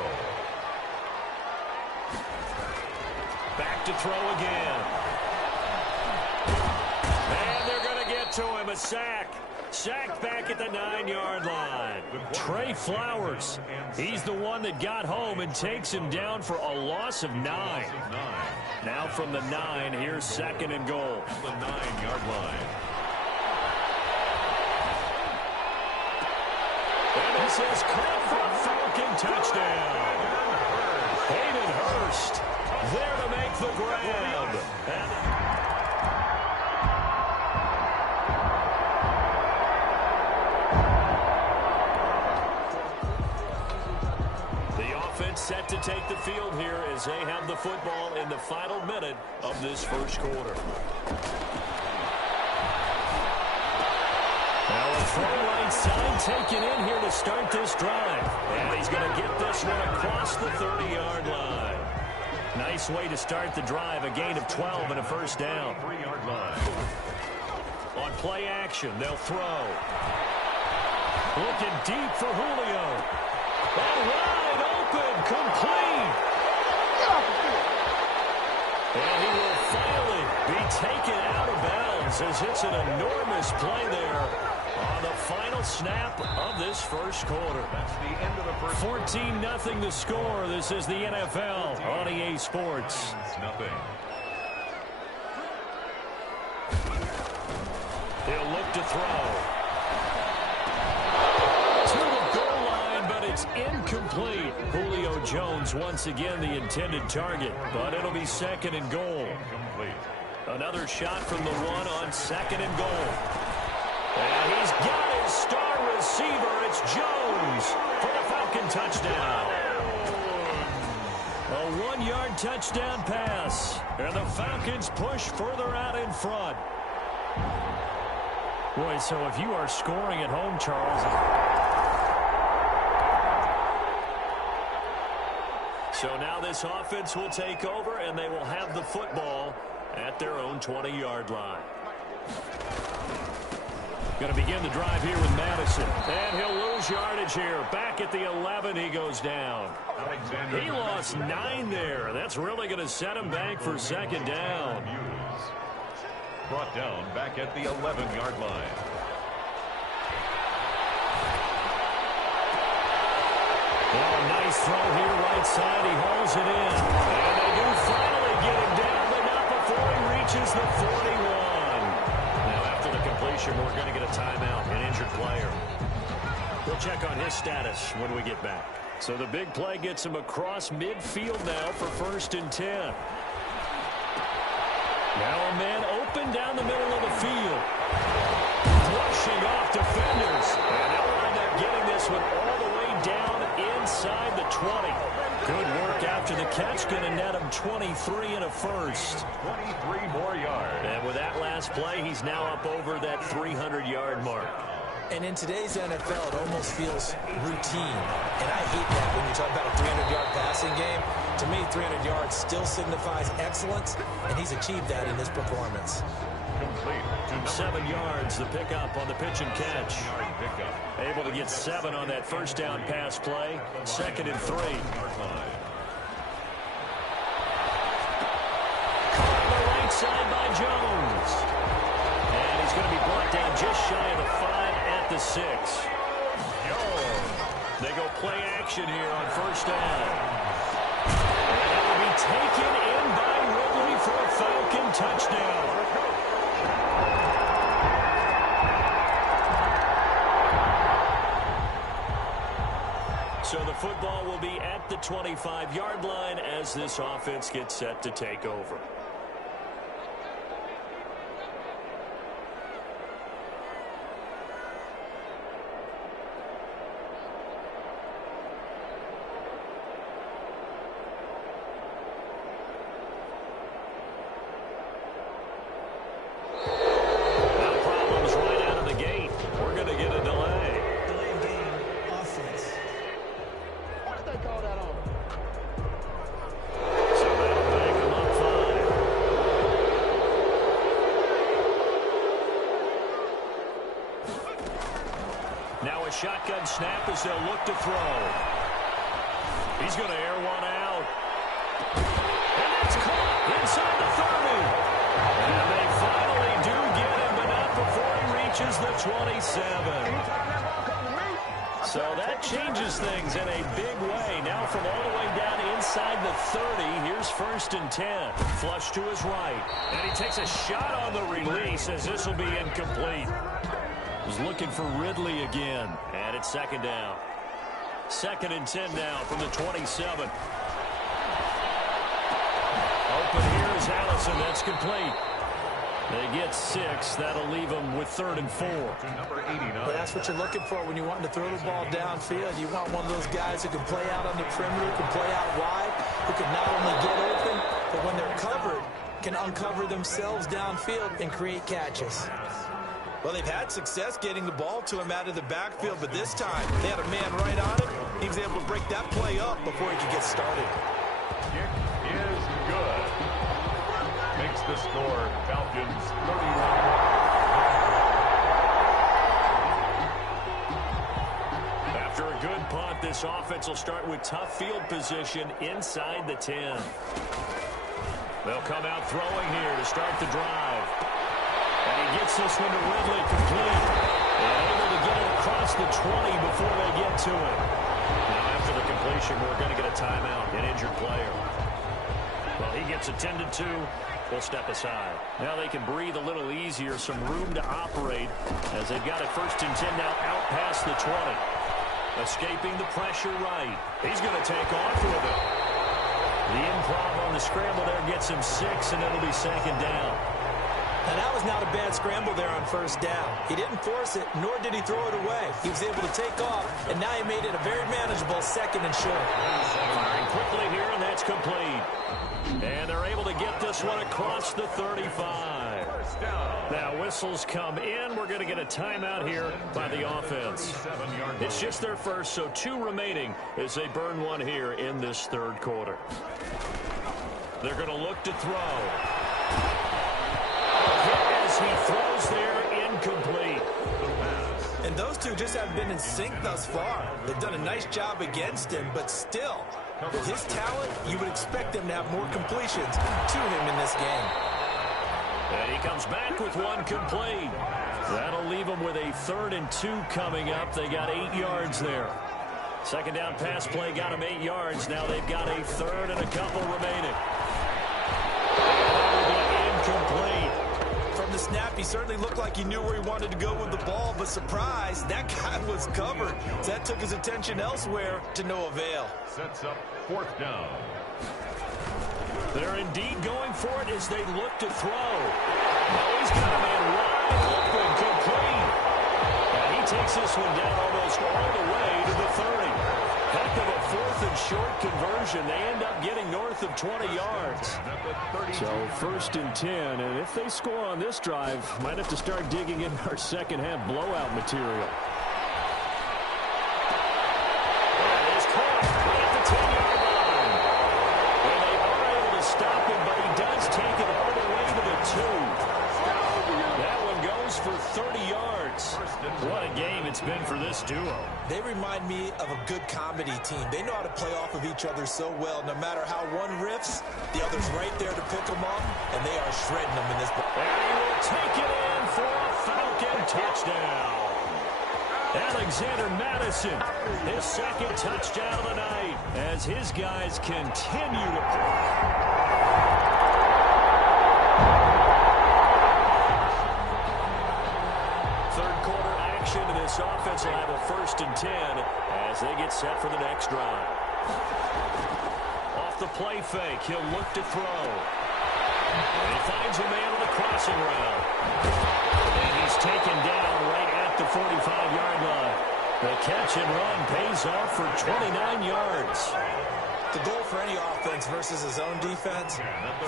Back to throw again. And they're going to get to him. A sack. Sacked back at the 9-yard line. Trey Flowers. He's the one that got home and takes him down for a loss of 9. Now from the 9, here's second and goal. The 9-yard line. And this is caught for a Falcon touchdown. Hayden Hurst there to make the grab. And set to take the field here as they have the football in the final minute of this first quarter. Now a throw right side taken in here to start this drive. And he's going to get this one across the 30-yard line. Nice way to start the drive. A gain of 12 and a first down. 3-yard line. On play action, they'll throw. Looking deep for Julio. And wide open, complete. And he will finally be taken out of bounds as it's an enormous play there on the final snap of this first quarter. That's the end of the first 14-0 the score. This is the NFL on EA Sports. Nothing. He'll look to throw. It's incomplete. Julio Jones once again the intended target, but it'll be second and goal. Incomplete. Another shot from the one on second and goal. And he's got his star receiver. It's Jones for the Falcon touchdown. A 1-yard touchdown pass. And the Falcons push further out in front. Boy, so if you are scoring at home, Charles... So now this offense will take over, and they will have the football at their own 20-yard line. Going to begin the drive here with Madison. And he'll lose yardage here. Back at the 11, he goes down. He lost 9 there. That's really going to set him back for second down. Brought down back at the 11-yard line. Oh, nice throw here, right side. He hauls it in. And they do finally get him down, but not before he reaches the 41. Now, after the completion, we're going to get a timeout, an injured player. We'll check on his status when we get back. So the big play gets him across midfield now for first and 10. Now a man open down the middle of the field. Rushing off defenders. And they'll wind up getting this one all the way down inside the 20. Good work after the catch. Going to net him 23 and a first. 23 more yards. And with that last play, he's now up over that 300-yard mark. And in today's NFL, it almost feels routine. And I hate that when you talk about a 300-yard passing game. To me, 300 yards still signifies excellence, and he's achieved that in this performance. Complete. 7 yards, the pickup on the pitch and catch. Pickup. Able to get 7 on that first down pass play. Second and 3. Caught on the right side by Jones. And he's going to be brought down just shy of the 5 at the 6. They go play action here on first down. And it will be taken in by Ridley for a Falcon touchdown. So the football will be at the 25-yard line as this offense gets set to take over. Shotgun snap as they'll look to throw. He's going to air one out. And it's caught inside the 30. And they finally do get him, but not before he reaches the 27. So that changes things in a big way. Now from all the way down inside the 30, here's 1st and 10. Flush to his right. And he takes a shot on the release as this will be incomplete. He's looking for Ridley again. And it's 2nd down. 2nd and 10 now from the 27. Open here is Allison. That's complete. They get 6. That'll leave them with 3rd and 4. But that's what you're looking for when you want to throw the ball downfield. You want one of those guys who can play out on the perimeter, who can play out wide, who can not only get open, but when they're covered, can uncover themselves downfield and create catches. Well, they've had success getting the ball to him out of the backfield, but this time they had a man right on him. He was able to break that play up before he could get started. Kick is good. Makes the score Falcons 31. After a good punt, this offense will start with tough field position inside the 10. They'll come out throwing here to start the drive. And he gets this one to Ridley complete. And able to get it across the 20 before they get to it. Now after the completion, we're going to get a timeout, an injured player. Well, he gets attended to. We'll step aside. Now they can breathe a little easier, some room to operate as they've got it 1st and 10 now out past the 20. Escaping the pressure right. He's going to take off with it. The improv on the scramble there gets him 6, and it'll be 2nd down. And that was not a bad scramble there on 1st down. He didn't force it, nor did he throw it away. He was able to take off, and now he made it a very manageable 2nd and short. Firing quickly here, and that's complete. And they're able to get this one across the 35. Now whistles come in. We're going to get a timeout here by the offense. It's just their first, so 2 remaining as they burn one here in this 3rd quarter. They're going to look to throw. He throws there, incomplete. And those two just haven't been in sync thus far. They've done a nice job against him, but still, with his talent, you would expect them to have more completions to him in this game. And he comes back with one complete. That'll leave them with a 3rd and 2 coming up. They got 8 yards there. 2nd down pass play got them 8 yards. Now they've got a 3rd and a couple remaining. That'll be incomplete. From the snap, he certainly looked like he knew where he wanted to go with the ball, but surprise, that guy was covered. So that took his attention elsewhere to no avail. Sets up 4th down. They're indeed going for it as they look to throw. Oh, he's got a man wide open, complete. And he takes this one down almost all the way to the 30. Heck of a 4th and short conversion. They end up getting north of 20 yards. So 1st and 10, and if they score on this drive, might have to start digging in our 2nd half blowout material. That is caught at the 10-yard line. And they are able to stop him, but he does take it all the way to the 2. That one goes for 30 yards. What a game it's been for this duo. They remind me of a good comedy team. They know how to play off of each other so well. No matter how one riffs, the other's right there to pick them up, and they are shredding them in this ball. And he will take it in for a Falcon touchdown. Alexander Madison His second touchdown of the night as his guys continue to play. Third quarter action, and this offense will have a 1st and 10 as they get set for the next drive. Off the play fake, he'll look to throw. And he finds a man on the crossing route. And he's taken down right at the 45-yard line. The catch and run pays off for 29 yards. The goal for any offense versus his own defense,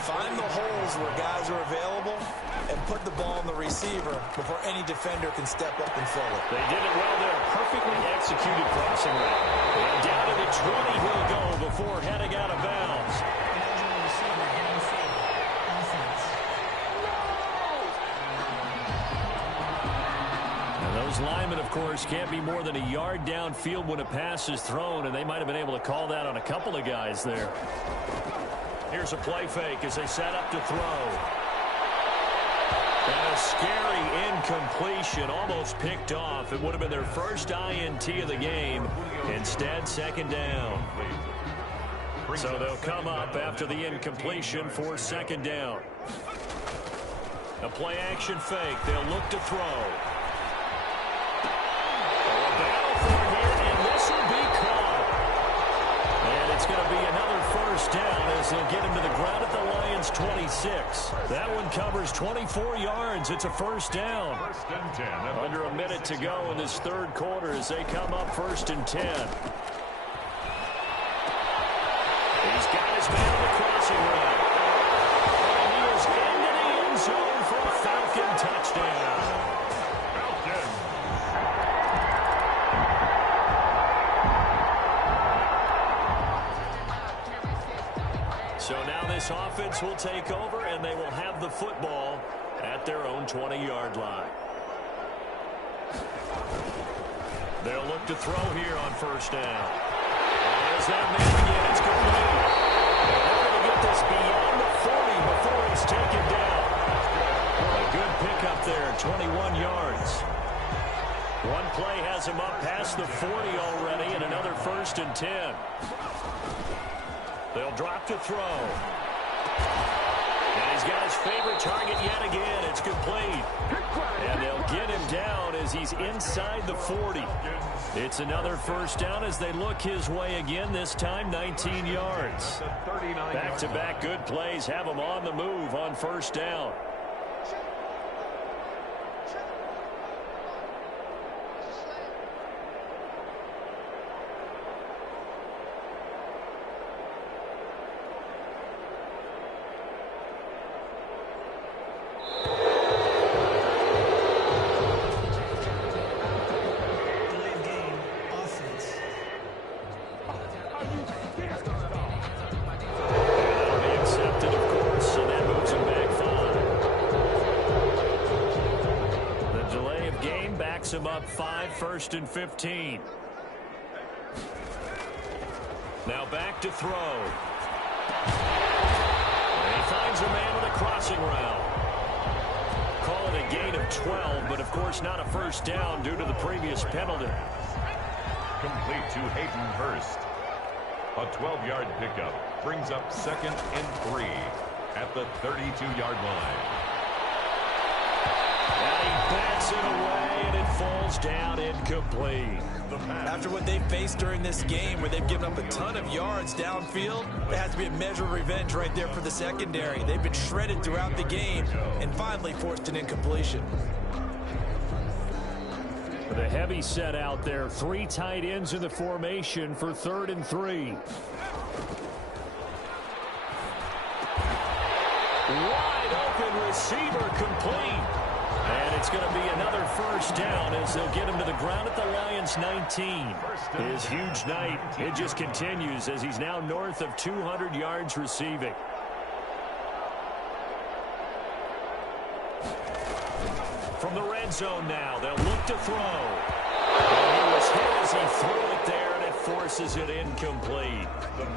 find the holes where guys are available and put the ball in the receiver before any defender can step up and fill it. They did it well there. Perfectly executed crossing route. And down to the 20 he'll go before heading out of bounds. Those linemen, of course, can't be more than a yard downfield when a pass is thrown, and they might have been able to call that on a couple of guys there. Here's a play fake as they set up to throw. And a scary incompletion, almost picked off. It would have been their first INT of the game. Instead, 2nd down. So they'll come up after the incompletion for 2nd down. A play action fake. They'll look to throw. It's going to be another 1st down as they'll get him to the ground at the Lions' 26. That one covers 24 yards. It's a 1st down. 1st and 10. Under a minute to go in this 3rd quarter as they come up 1st and 10. He's got his man on the crossing route. And he is into the end zone for a Falcon touchdown. So now this offense will take over, and they will have the football at their own 20-yard line. They'll look to throw here on 1st down. There's that man again. It's complete. They're going to get this beyond the 40 before he's taken down. A good pickup there, 21 yards. One play has him up past the 40 already, and another 1st and 10. They'll drop to throw. And he's got his favorite target yet again. It's complete. And they'll get him down as he's inside the 40. It's another 1st down as they look his way again, this time 19 yards. Back-to-back good plays have him on the move on 1st down. Him up 5, 1st and 15. Now back to throw. And he finds a man with a crossing route. Call it a gain of 12, but of course not a 1st down due to the previous penalty. Complete to Hayden Hurst. A 12-yard pickup brings up 2nd and 3 at the 32-yard line. And he bats it away, and it falls down incomplete. After what they've faced during this game, where they've given up a ton of yards downfield, there has to be a measure of revenge right there for the secondary. They've been shredded throughout the game and finally forced an incompletion. With a heavy set out there, 3 tight ends in the formation for 3rd and 3. Wide open receiver complete. And it's going to be another 1st down as they'll get him to the ground at the Lions' 19. His huge night, it just continues as he's now north of 200 yards receiving. From the red zone now, they'll look to throw. And he was hit as he threw it there, and it forces it incomplete.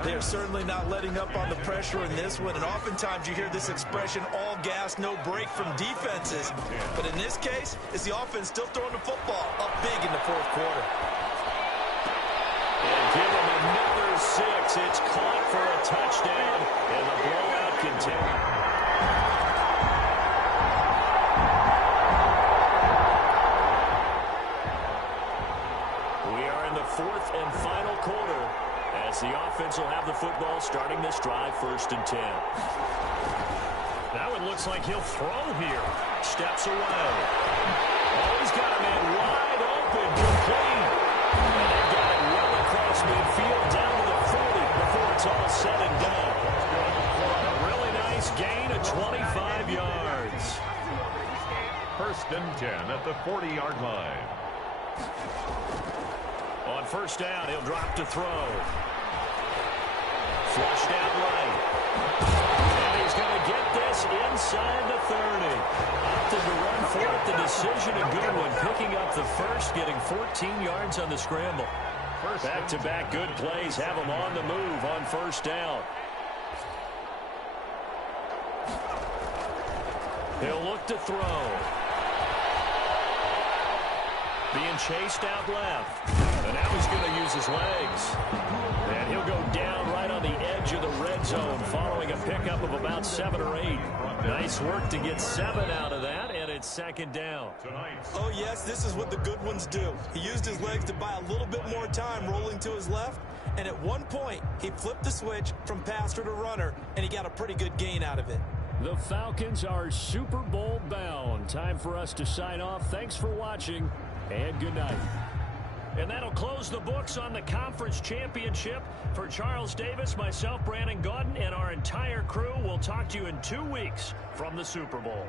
They're certainly not letting up on the pressure in this one, and oftentimes you hear this expression, all gas, no break from defenses. But in this case, it's the offense still throwing the football up big in the 4th quarter. this. It's caught for a touchdown, and the blowout continues. We are in the fourth and final quarter as the offense will have the football starting this drive, 1st and 10. Now it looks like he'll throw here. Steps away. Oh, he's got a man wide open, complete. And they've got it well across midfield down to the 40 before it's all said and done. A really nice gain of 25 yards. 1st and 10 at the 40-yard line. On 1st down, he'll drop to throw. Flushed out right. And he's going to get this inside the 30. Opted to run for it. The decision, a good one. Picking up the first, getting 14 yards on the scramble. Back-to-back good plays have him on the move on 1st down. He'll look to throw. Being chased out left. And now he's going to use his legs. And he'll go down right on the edge of the red zone following a pickup of about 7 or 8. Nice work to get 7 out of that, and it's 2nd down. Oh, yes, this is what the good ones do. He used his legs to buy a little bit more time rolling to his left, and at one point, he flipped the switch from passer to runner, and he got a pretty good gain out of it. The Falcons are Super Bowl bound. Time for us to sign off. Thanks for watching, and good night. And that'll close the books on the conference championship. For Charles Davis, myself, Brandon Gaudin, and our entire crew, we'll talk to you in 2 weeks from the Super Bowl.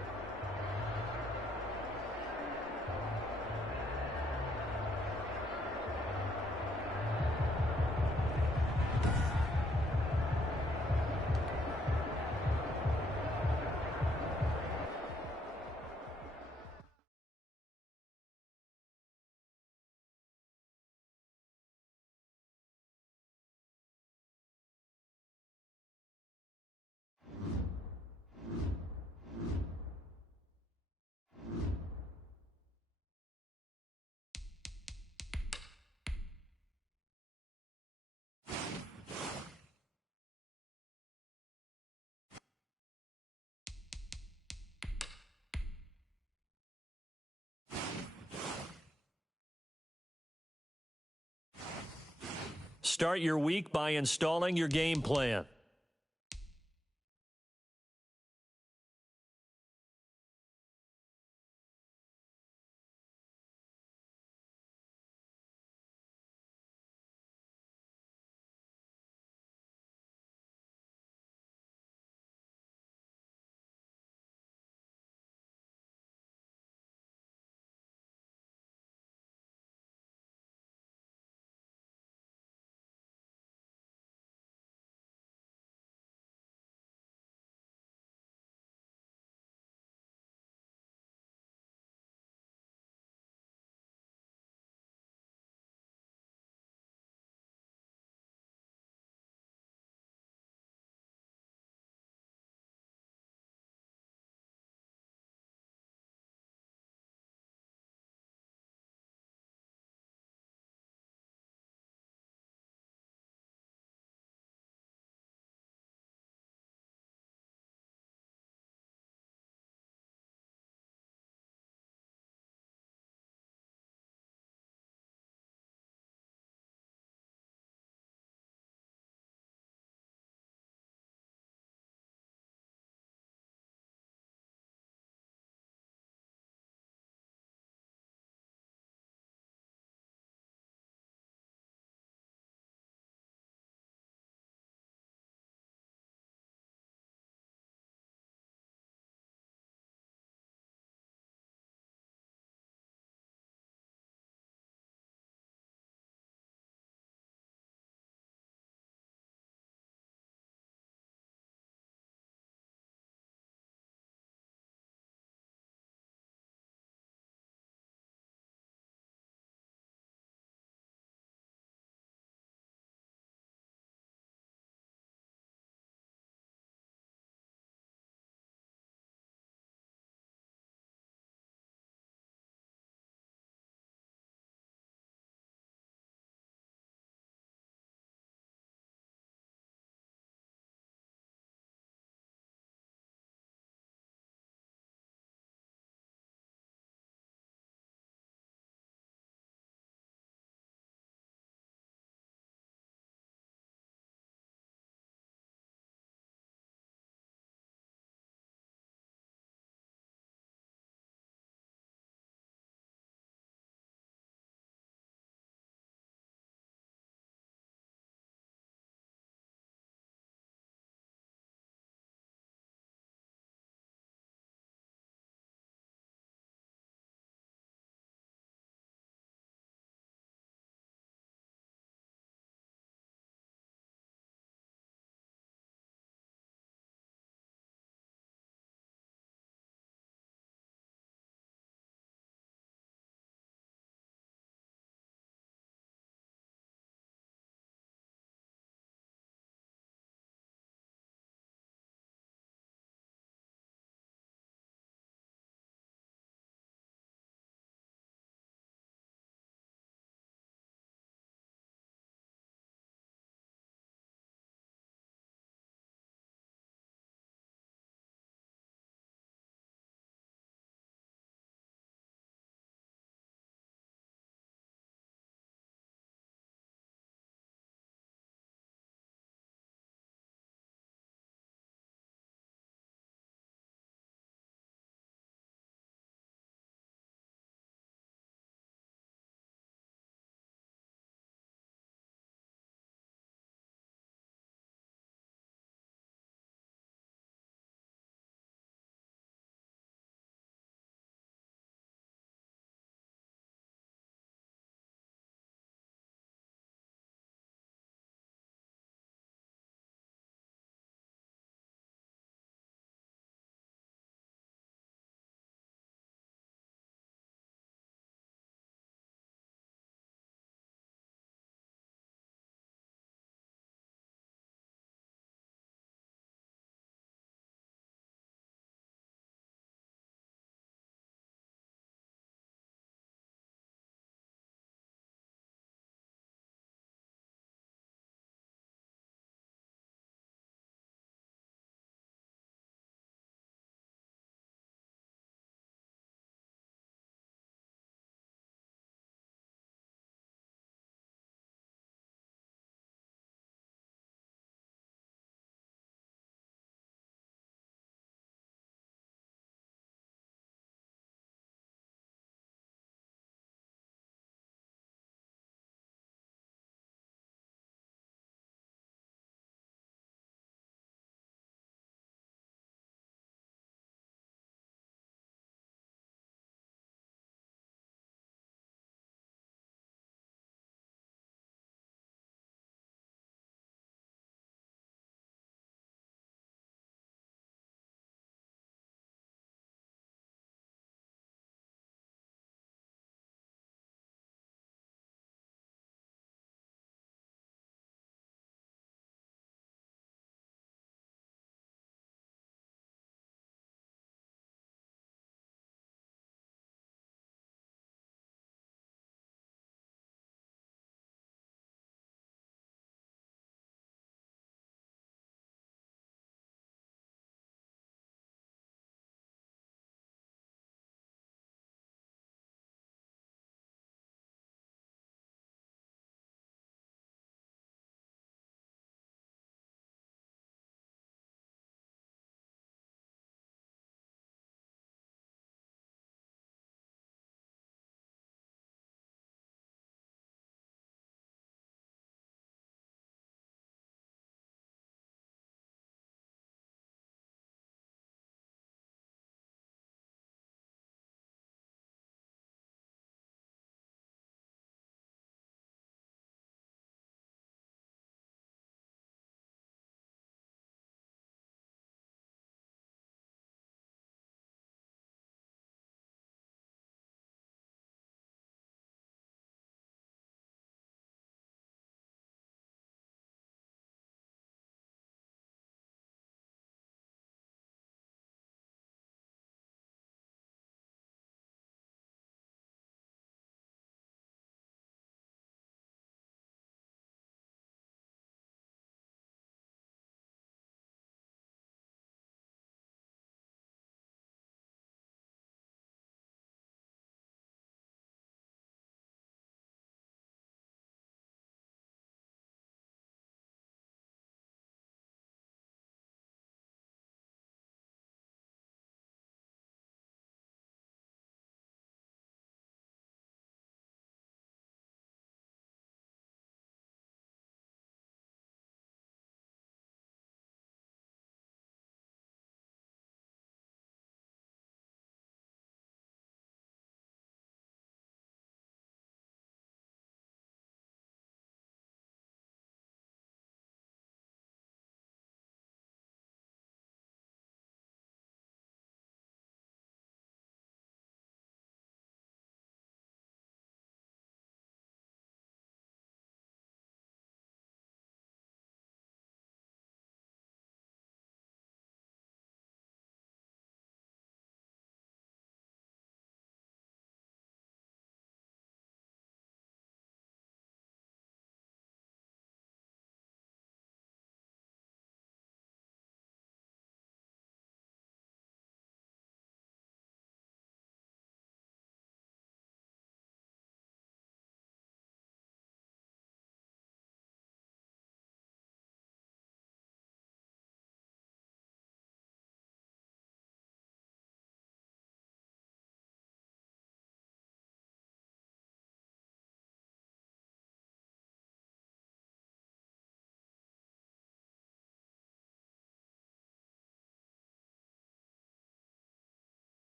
Start your week by installing your game plan.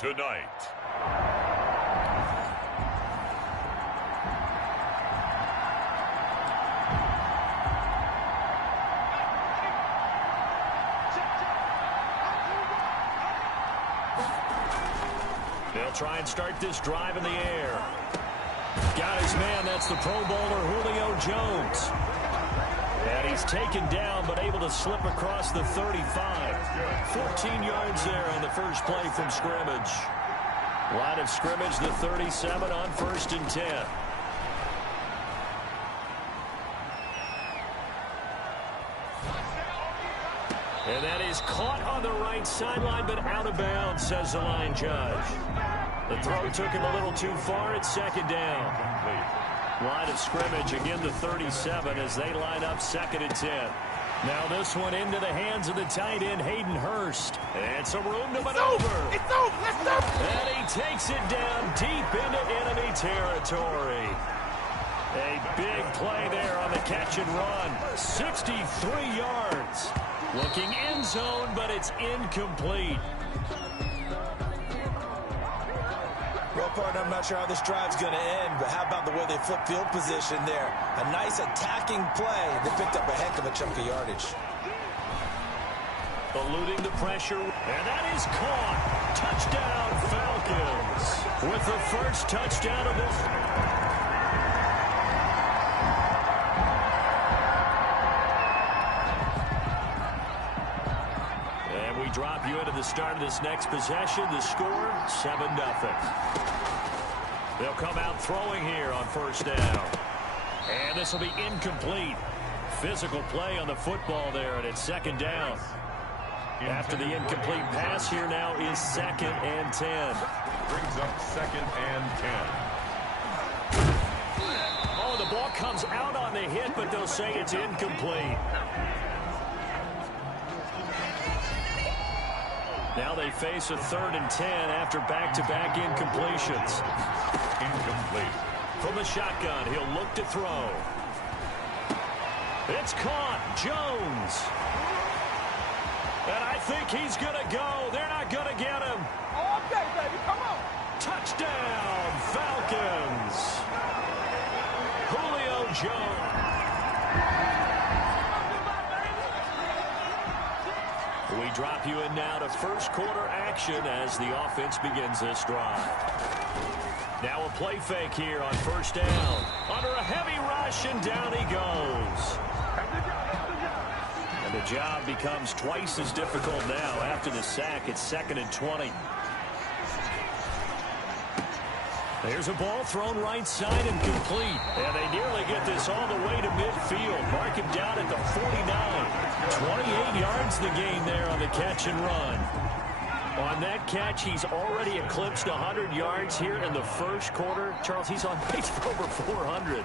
tonight. They'll try and start this drive in the air. Got his man. That's the Pro Bowler Julio Jones. And he's taken down, but able to slip across the 35. 14 yards there on the first play from scrimmage. Line of scrimmage, the 37 on 1st and 10. And that is caught on the right sideline, but out of bounds, says the line judge. The throw took him a little too far. It's 2nd down. Line of scrimmage, again the 37 as they line up 2nd and 10. Now this one into the hands of the tight end, Hayden Hurst. It's a room to maneuver. It's over. Let's go. And he takes it down deep into enemy territory. A big play there on the catch and run. 63 yards. Looking end zone, but it's incomplete. Well, partner, I'm not sure how this drive's going to end, but how about the way they flip field position there? A nice attacking play. They picked up a heck of a chunk of yardage. Eluding the pressure, and that is caught. Touchdown, Falcons. With the first touchdown of this. And we drop you into the start of this next possession. The score, 7-0. They'll come out throwing here on 1st down. And this will be incomplete. Physical play on the football there, and it's 2nd down. After the incomplete pass, here now is 2nd and 10. Brings up 2nd and 10. Oh, the ball comes out on the hit, but they'll say it's incomplete. Now they face a 3rd and 10 after back-to-back incompletions. Incomplete. From the shotgun, he'll look to throw. It's caught. Jones. And I think he's going to go. They're not going to get him. All day, baby. Come on. Touchdown, Falcons. Julio Jones. We drop you in now to first quarter action as the offense begins this drive. Now a play fake here on 1st down. Under a heavy rush, and down he goes. And the job becomes twice as difficult now. After the sack, it's 2nd and 20. There's a ball thrown right side and complete. And they nearly get this all the way to midfield. Mark him down at the 49. 28 yards the gain there on the catch and run. On that catch, he's already eclipsed 100 yards here in the first quarter. Charles, he's on pace for over 400.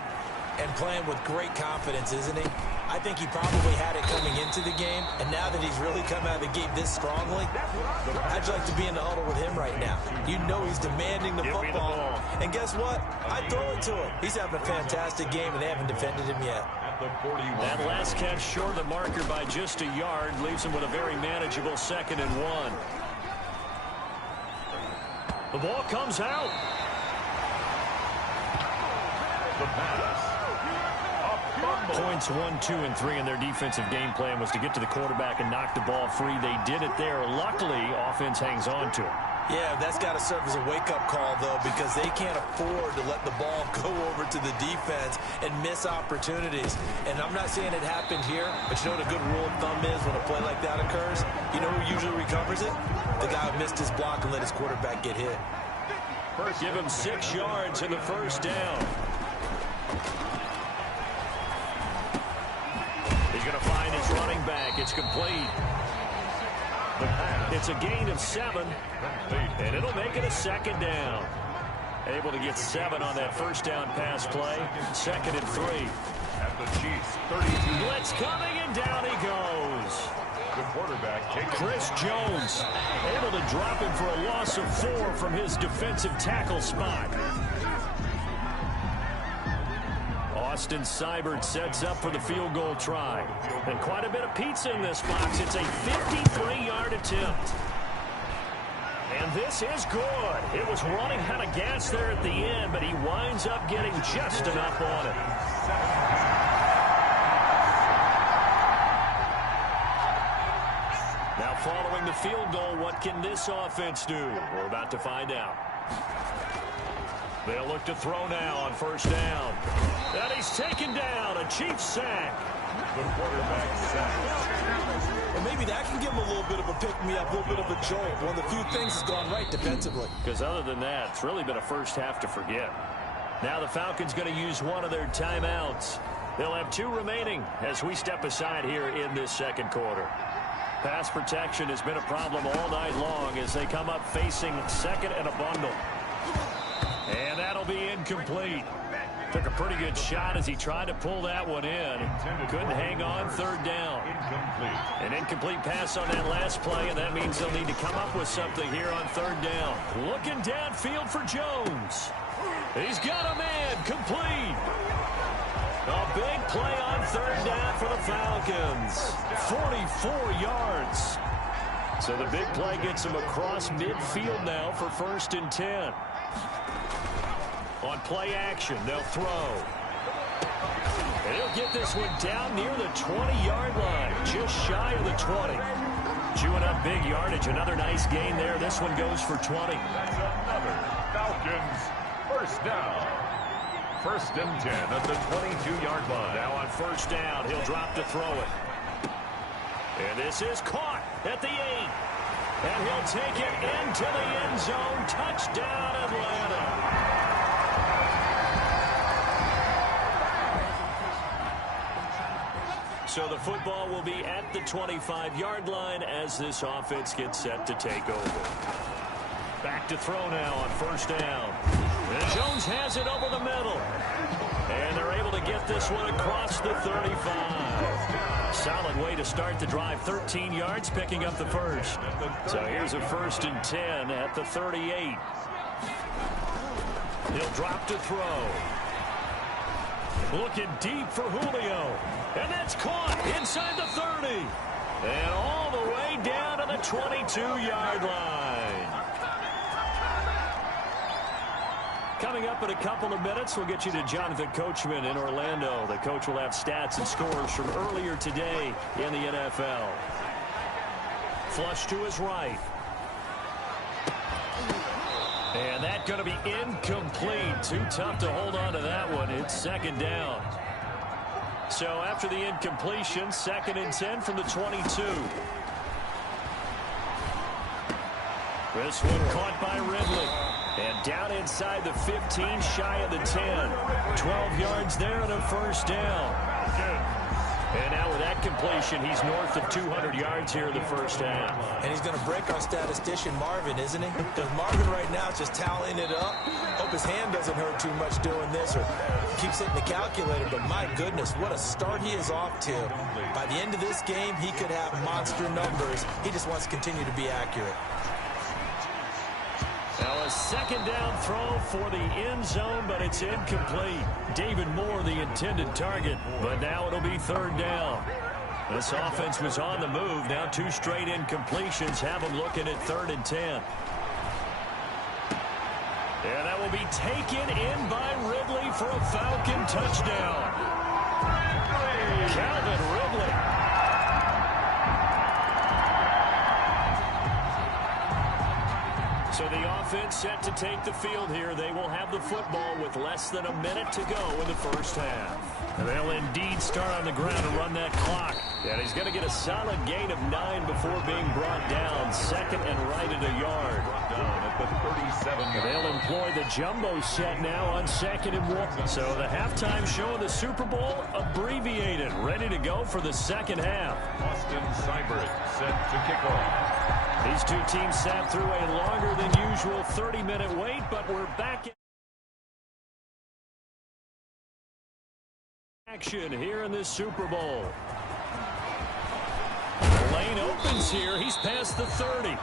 And playing with great confidence, isn't he? I think he probably had it coming into the game, and now that he's really come out of the gate this strongly, I'd like to be in the huddle with him right now. You know he's demanding the football. And guess what? I'd throw it to him. He's having a fantastic game, and they haven't defended him yet. That last catch short of the marker by just a yard leaves him with a very manageable 2nd and 1. The ball comes out. The pass. Points 1, 2, and 3 in their defensive game plan was to get to the quarterback and knock the ball free. They did it there. Luckily, offense hangs on to it. Yeah, that's got to serve as a wake-up call, though, because they can't afford to let the ball go over to the defense and miss opportunities. And I'm not saying it happened here, but you know what a good rule of thumb is when a play like that occurs? You know who usually recovers it? The guy who missed his block and let his quarterback get hit. Give him 6 yards in the first down. He's going to find his running back. It's complete. It's a gain of 7, and it'll make it a 2nd down. Able to get 7 on that first down pass play. 2nd and 3. At the Chiefs, 32. Blitz coming, and down he goes. The quarterback taking Chris Jones able to drop him for a loss of 4 from his defensive tackle spot. Austin Seibert sets up for the field goal try. And quite a bit of pizza in this box. It's a 53-yard attempt. And this is good. It was running out of gas there at the end, but he winds up getting just enough on it. Now following the field goal, what can this offense do? We're about to find out. They'll look to throw now on first down. And he's taken down. A Chiefs sack. The quarterback sack. Well, maybe that can give him a little bit of a pick-me-up, a little bit of a jolt. One of the few things has gone right defensively. Because other than that, it's really been a first half to forget. Now the Falcons going to use one of their timeouts. They'll have 2 remaining as we step aside here in this second quarter. Pass protection has been a problem all night long as they come up facing second and a bundle. And that'll be incomplete. Took a pretty good shot as he tried to pull that one in. Couldn't hang on, third down. An incomplete pass on that last play, and that means they'll need to come up with something here on third down. Looking downfield for Jones. He's got a man, complete. A big play on third down for the Falcons. 44 yards. So the big play gets him across midfield now for 1st and 10. On play action, they'll throw. And he'll get this one down near the 20-yard line, just shy of the 20. Chewing up big yardage, another nice gain there. This one goes for 20. That's another Falcons first down. 1st and 10 at the 22-yard line. Now on first down, he'll drop to throw it. And this is caught at the 8. And he'll take it into the end zone. Touchdown, Atlanta. So the football will be at the 25-yard line as this offense gets set to take over. Back to throw now on first down. And Jones has it over the middle. And they're able to get this one across the 35. Solid way to start the drive. 13 yards, picking up the first. So here's a 1st and 10 at the 38. He'll drop to throw. Looking deep for Julio. And that's caught inside the 30. And all the way down to the 22-yard line. Coming up in a couple of minutes, we'll get you to Jonathan Coachman in Orlando. The coach will have stats and scores from earlier today in the NFL. Flush to his right. And that's going to be incomplete. Too tough to hold on to that one. It's 2nd down. So after the incompletion, 2nd and 10 from the 22. This one caught by Ridley. And down inside the 15, shy of the 10. 12 yards there and a 1st down. And now with that completion, he's north of 200 yards here in the first half. And he's going to break our statistician, Marvin, isn't he? Because Marvin right now is just tallying it up. Hope his hand doesn't hurt too much doing this or keeps hitting the calculator. But my goodness, what a start he is off to. By the end of this game, he could have monster numbers. He just wants to continue to be accurate. Now a 2nd down throw for the end zone, but it's incomplete. David Moore, the intended target, but now it'll be 3rd down. This offense was on the move. Now 2 straight incompletions have them looking at 3rd and 10. And that will be taken in by Ridley for a Falcon touchdown. Calvin Ridley. So the offense set to take the field here. They will have the football with less than a minute to go in the first half. And they'll indeed start on the ground to run that clock. And he's going to get a solid gain of 9 before being brought down. 2nd and right at a yard. Down at the 37. They'll employ the jumbo set now on 2nd and 1. So the halftime show of the Super Bowl abbreviated. Ready to go for the second half. Austin Seibert set to kick off. These two teams sat through a longer than usual 30-minute wait, but we're back in action here in this Super Bowl. Lane opens here. He's past the 30.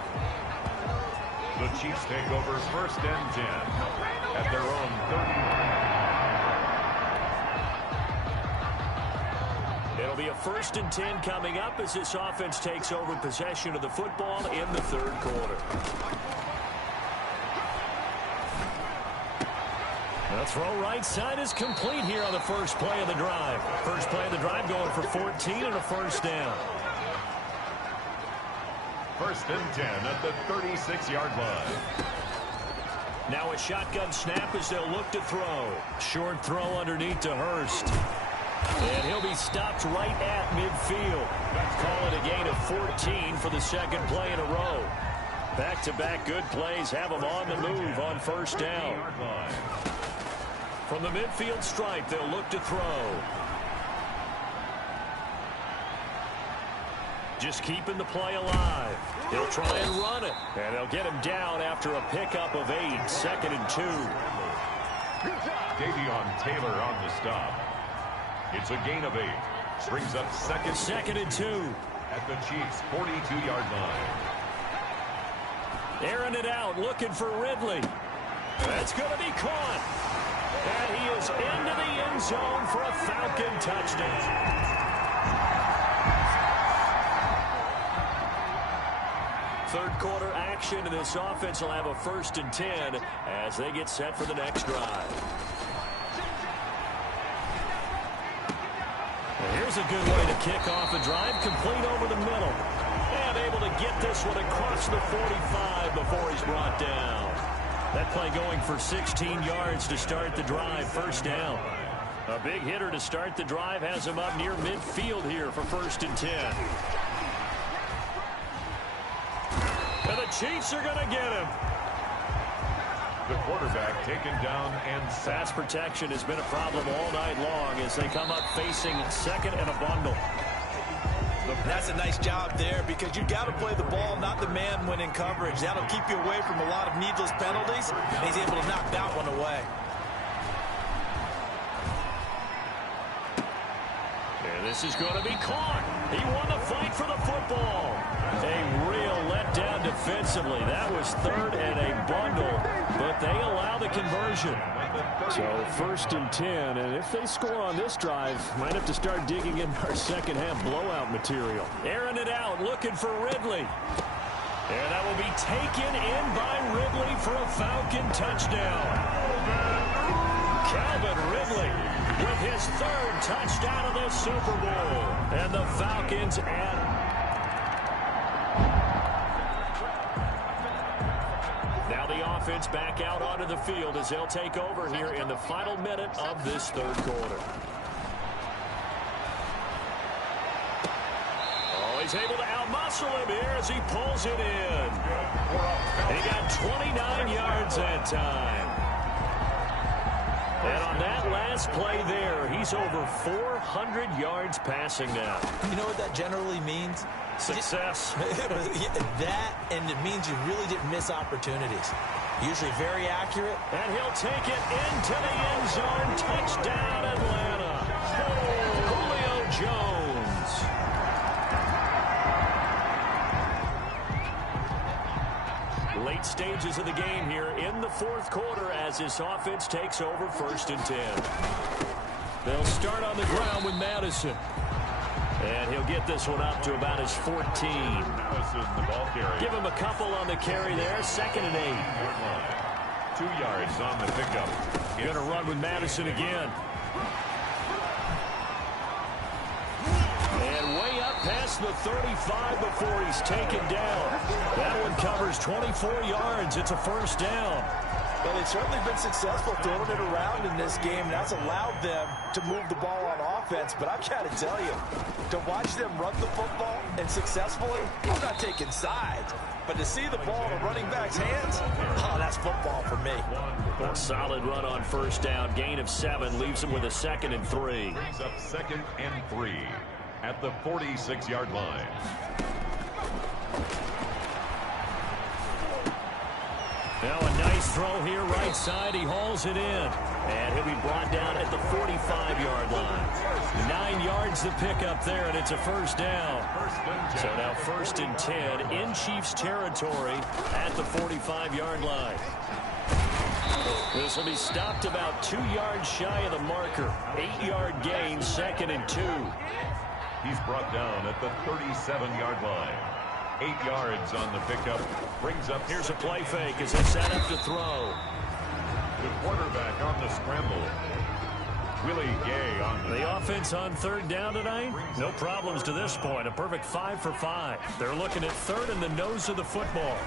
The Chiefs take over 1st and 10 at their own 30. It'll be a 1st and 10 coming up as this offense takes over possession of the football in the 3rd quarter. The throw right side is complete here on the first play of the drive. First play of the drive going for 14 and a first down. First and 10 at the 36-yard line. Now a shotgun snap as they'll look to throw. Short throw underneath to Hurst. And he'll be stopped right at midfield. Call it a gain of 14 for the second play in a row. Back-to-back good plays have them on the move on first down. From the midfield stripe, they'll look to throw. Just keeping the play alive. He'll try and run it. And they'll get him down after a pickup of 8. Second and 2. Davion Taylor on the stop. It's a gain of 8. Brings up second and 2. At the Chiefs' 42-yard line. Airing it out, looking for Ridley. That's going to be caught. And he is into the end zone for a Falcon touchdown. Third quarter action, and this offense will have a first and 10 as they get set for the next drive. And here's a good way to kick off a drive, complete over the middle. And able to get this one across the 45 before he's brought down. That play going for 16 yards to start the drive, first down. A big hitter to start the drive has him up near midfield here for first and 10. And the Chiefs are going to get him. The quarterback taken down and pass protection has been a problem all night long as they come up facing second and a bundle. That's a nice job there because you got to play the ball, not the man when in coverage. That'll keep you away from a lot of needless penalties, and he's able to knock that one away. And this is going to be caught. He won the fight for the football. A real letdown defensively. That was third and a bundle, but they allow the conversion. So first and 10, and if they score on this drive, might have to start digging in our second half blowout material. Airing it out, looking for Ridley. And that will be taken in by Ridley for a Falcon touchdown. Calvin Ridley with his third touchdown of the Super Bowl. And the Falcons add. Now the offense back out onto the field as they'll take over here in the final minute of this third quarter. Oh, he's able to outmuscle him here as he pulls it in. He got 29 yards that time. And on that last play there, he's over 400 yards passing now. You know what that generally means? Success. That, and it means you really didn't miss opportunities. Usually very accurate. And he'll take it into the end zone. Touchdown, Atlanta. Julio Jones. Late stages of the game here in the fourth quarter as this offense takes over first and 10. They'll start on the ground with Madison. And he'll get this one up to about his 14. The ball carry. Give him a couple on the carry there. Second and 8. 2 yards on the pickup. Going to run with Madison again. And way up past the 35 before he's taken down. That one covers 24 yards. It's a first down. Well, they've certainly been successful throwing it around in this game. That's allowed them to move the ball on offense. But I've got to tell you, to watch them run the football and successfully, I'm not taking sides. But to see the ball in a running back's hands, oh, that's football for me. A solid run on first down. Gain of 7 leaves him with a second and 3. Brings up second and 3 at the 46-yard line. Now a nice throw here right side. He hauls it in. And he'll be brought down at the 45-yard line. 9 yards to pick up there, and it's a first down. So now first and 10 in Chiefs territory at the 45-yard line. This will be stopped about 2 yards shy of the marker. 8-yard gain, second and 2. He's brought down at the 37-yard line. 8 yards on the pickup. Brings up. Here's a play fake as they set up to throw. The quarterback on the scramble. Willie Gay on the offense on third down tonight. No problems to this point. A perfect 5 for 5. They're looking at third in the nose of the football.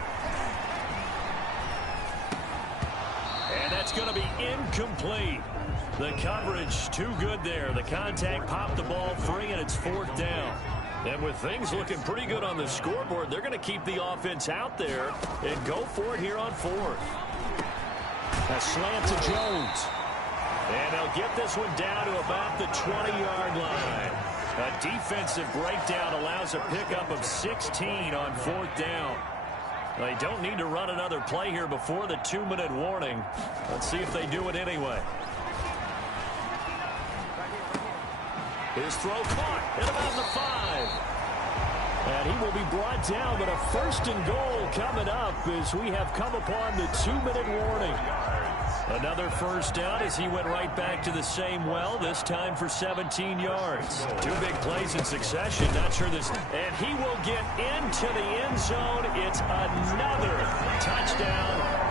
And that's going to be incomplete. The coverage too good there. The contact popped the ball free, and it's 4th down. And with things looking pretty good on the scoreboard, they're going to keep the offense out there and go for it here on 4th. A slant to Jones. And they'll get this one down to about the 20-yard line. A defensive breakdown allows a pickup of 16 on 4th down. They don't need to run another play here before the 2-minute warning. Let's see if they do it anyway. His throw caught at about the 5. And he will be brought down, but a 1st and goal coming up as we have come upon the 2-minute warning. Another 1st down as he went right back to the same well, this time for 17 yards. 2 big plays in succession. Not sure this. And he will get into the end zone. It's another touchdown.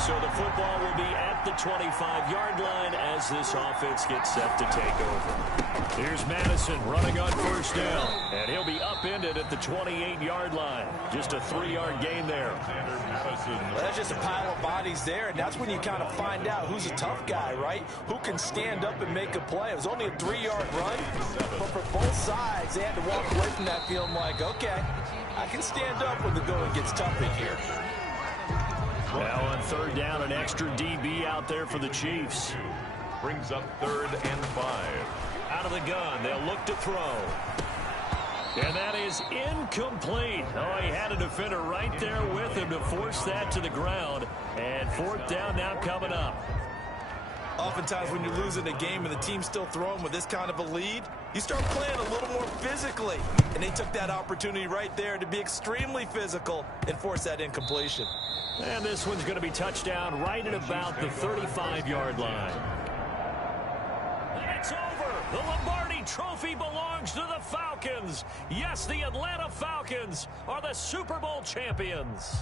So the football will be at the 25-yard line as this offense gets set to take over. Here's Madison running on 1st down, and he'll be upended at the 28-yard line. Just a 3-yard gain there. Well, that's just a pile of bodies there, and that's when you kind of find out who's a tough guy, right? Who can stand up and make a play. It was only a 3-yard run, but for both sides, they had to walk away from that feeling like, okay, I can stand up when the going gets tough in here. Now on 3rd down, an extra DB out there for the Chiefs. Brings up 3rd and 5. Out of the gun, they'll look to throw. And that is incomplete. Oh, he had a defender right there with him to force that to the ground. And 4th down now coming up. Oftentimes when you're losing a game and the team's still throwing with this kind of a lead, you start playing a little more physically. And they took that opportunity right there to be extremely physical and force that incompletion. And this one's going to be touchdown right at about the 35-yard line. And it's over. The Lombardi Trophy belongs to the Falcons. Yes, the Atlanta Falcons are the Super Bowl champions.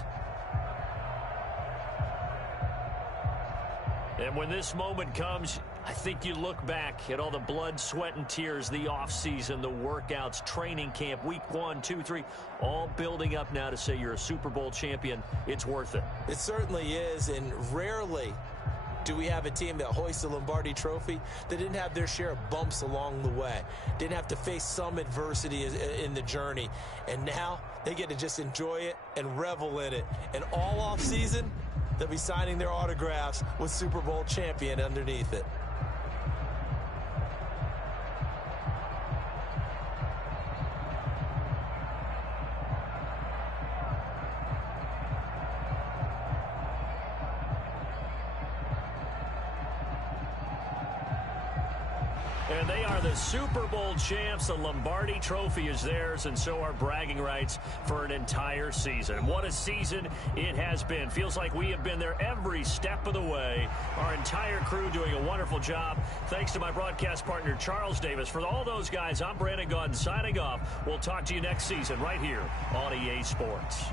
And when this moment comes, I think you look back at all the blood, sweat, and tears, the offseason, the workouts, training camp, week 1, 2, 3, all building up now to say you're a Super Bowl champion. It's worth it. It certainly is, and rarely do we have a team that hoists the Lombardi Trophy that didn't have their share of bumps along the way, didn't have to face some adversity in the journey, and now they get to just enjoy it and revel in it. And all offseason, they'll be signing their autographs with Super Bowl champion underneath it. And they are the Super Bowl champs. The Lombardi Trophy is theirs, and so are bragging rights for an entire season. What a season it has been. Feels like we have been there every step of the way. Our entire crew doing a wonderful job. Thanks to my broadcast partner, Charles Davis. For all those guys, I'm Brandon Gaudin signing off. We'll talk to you next season right here on EA Sports.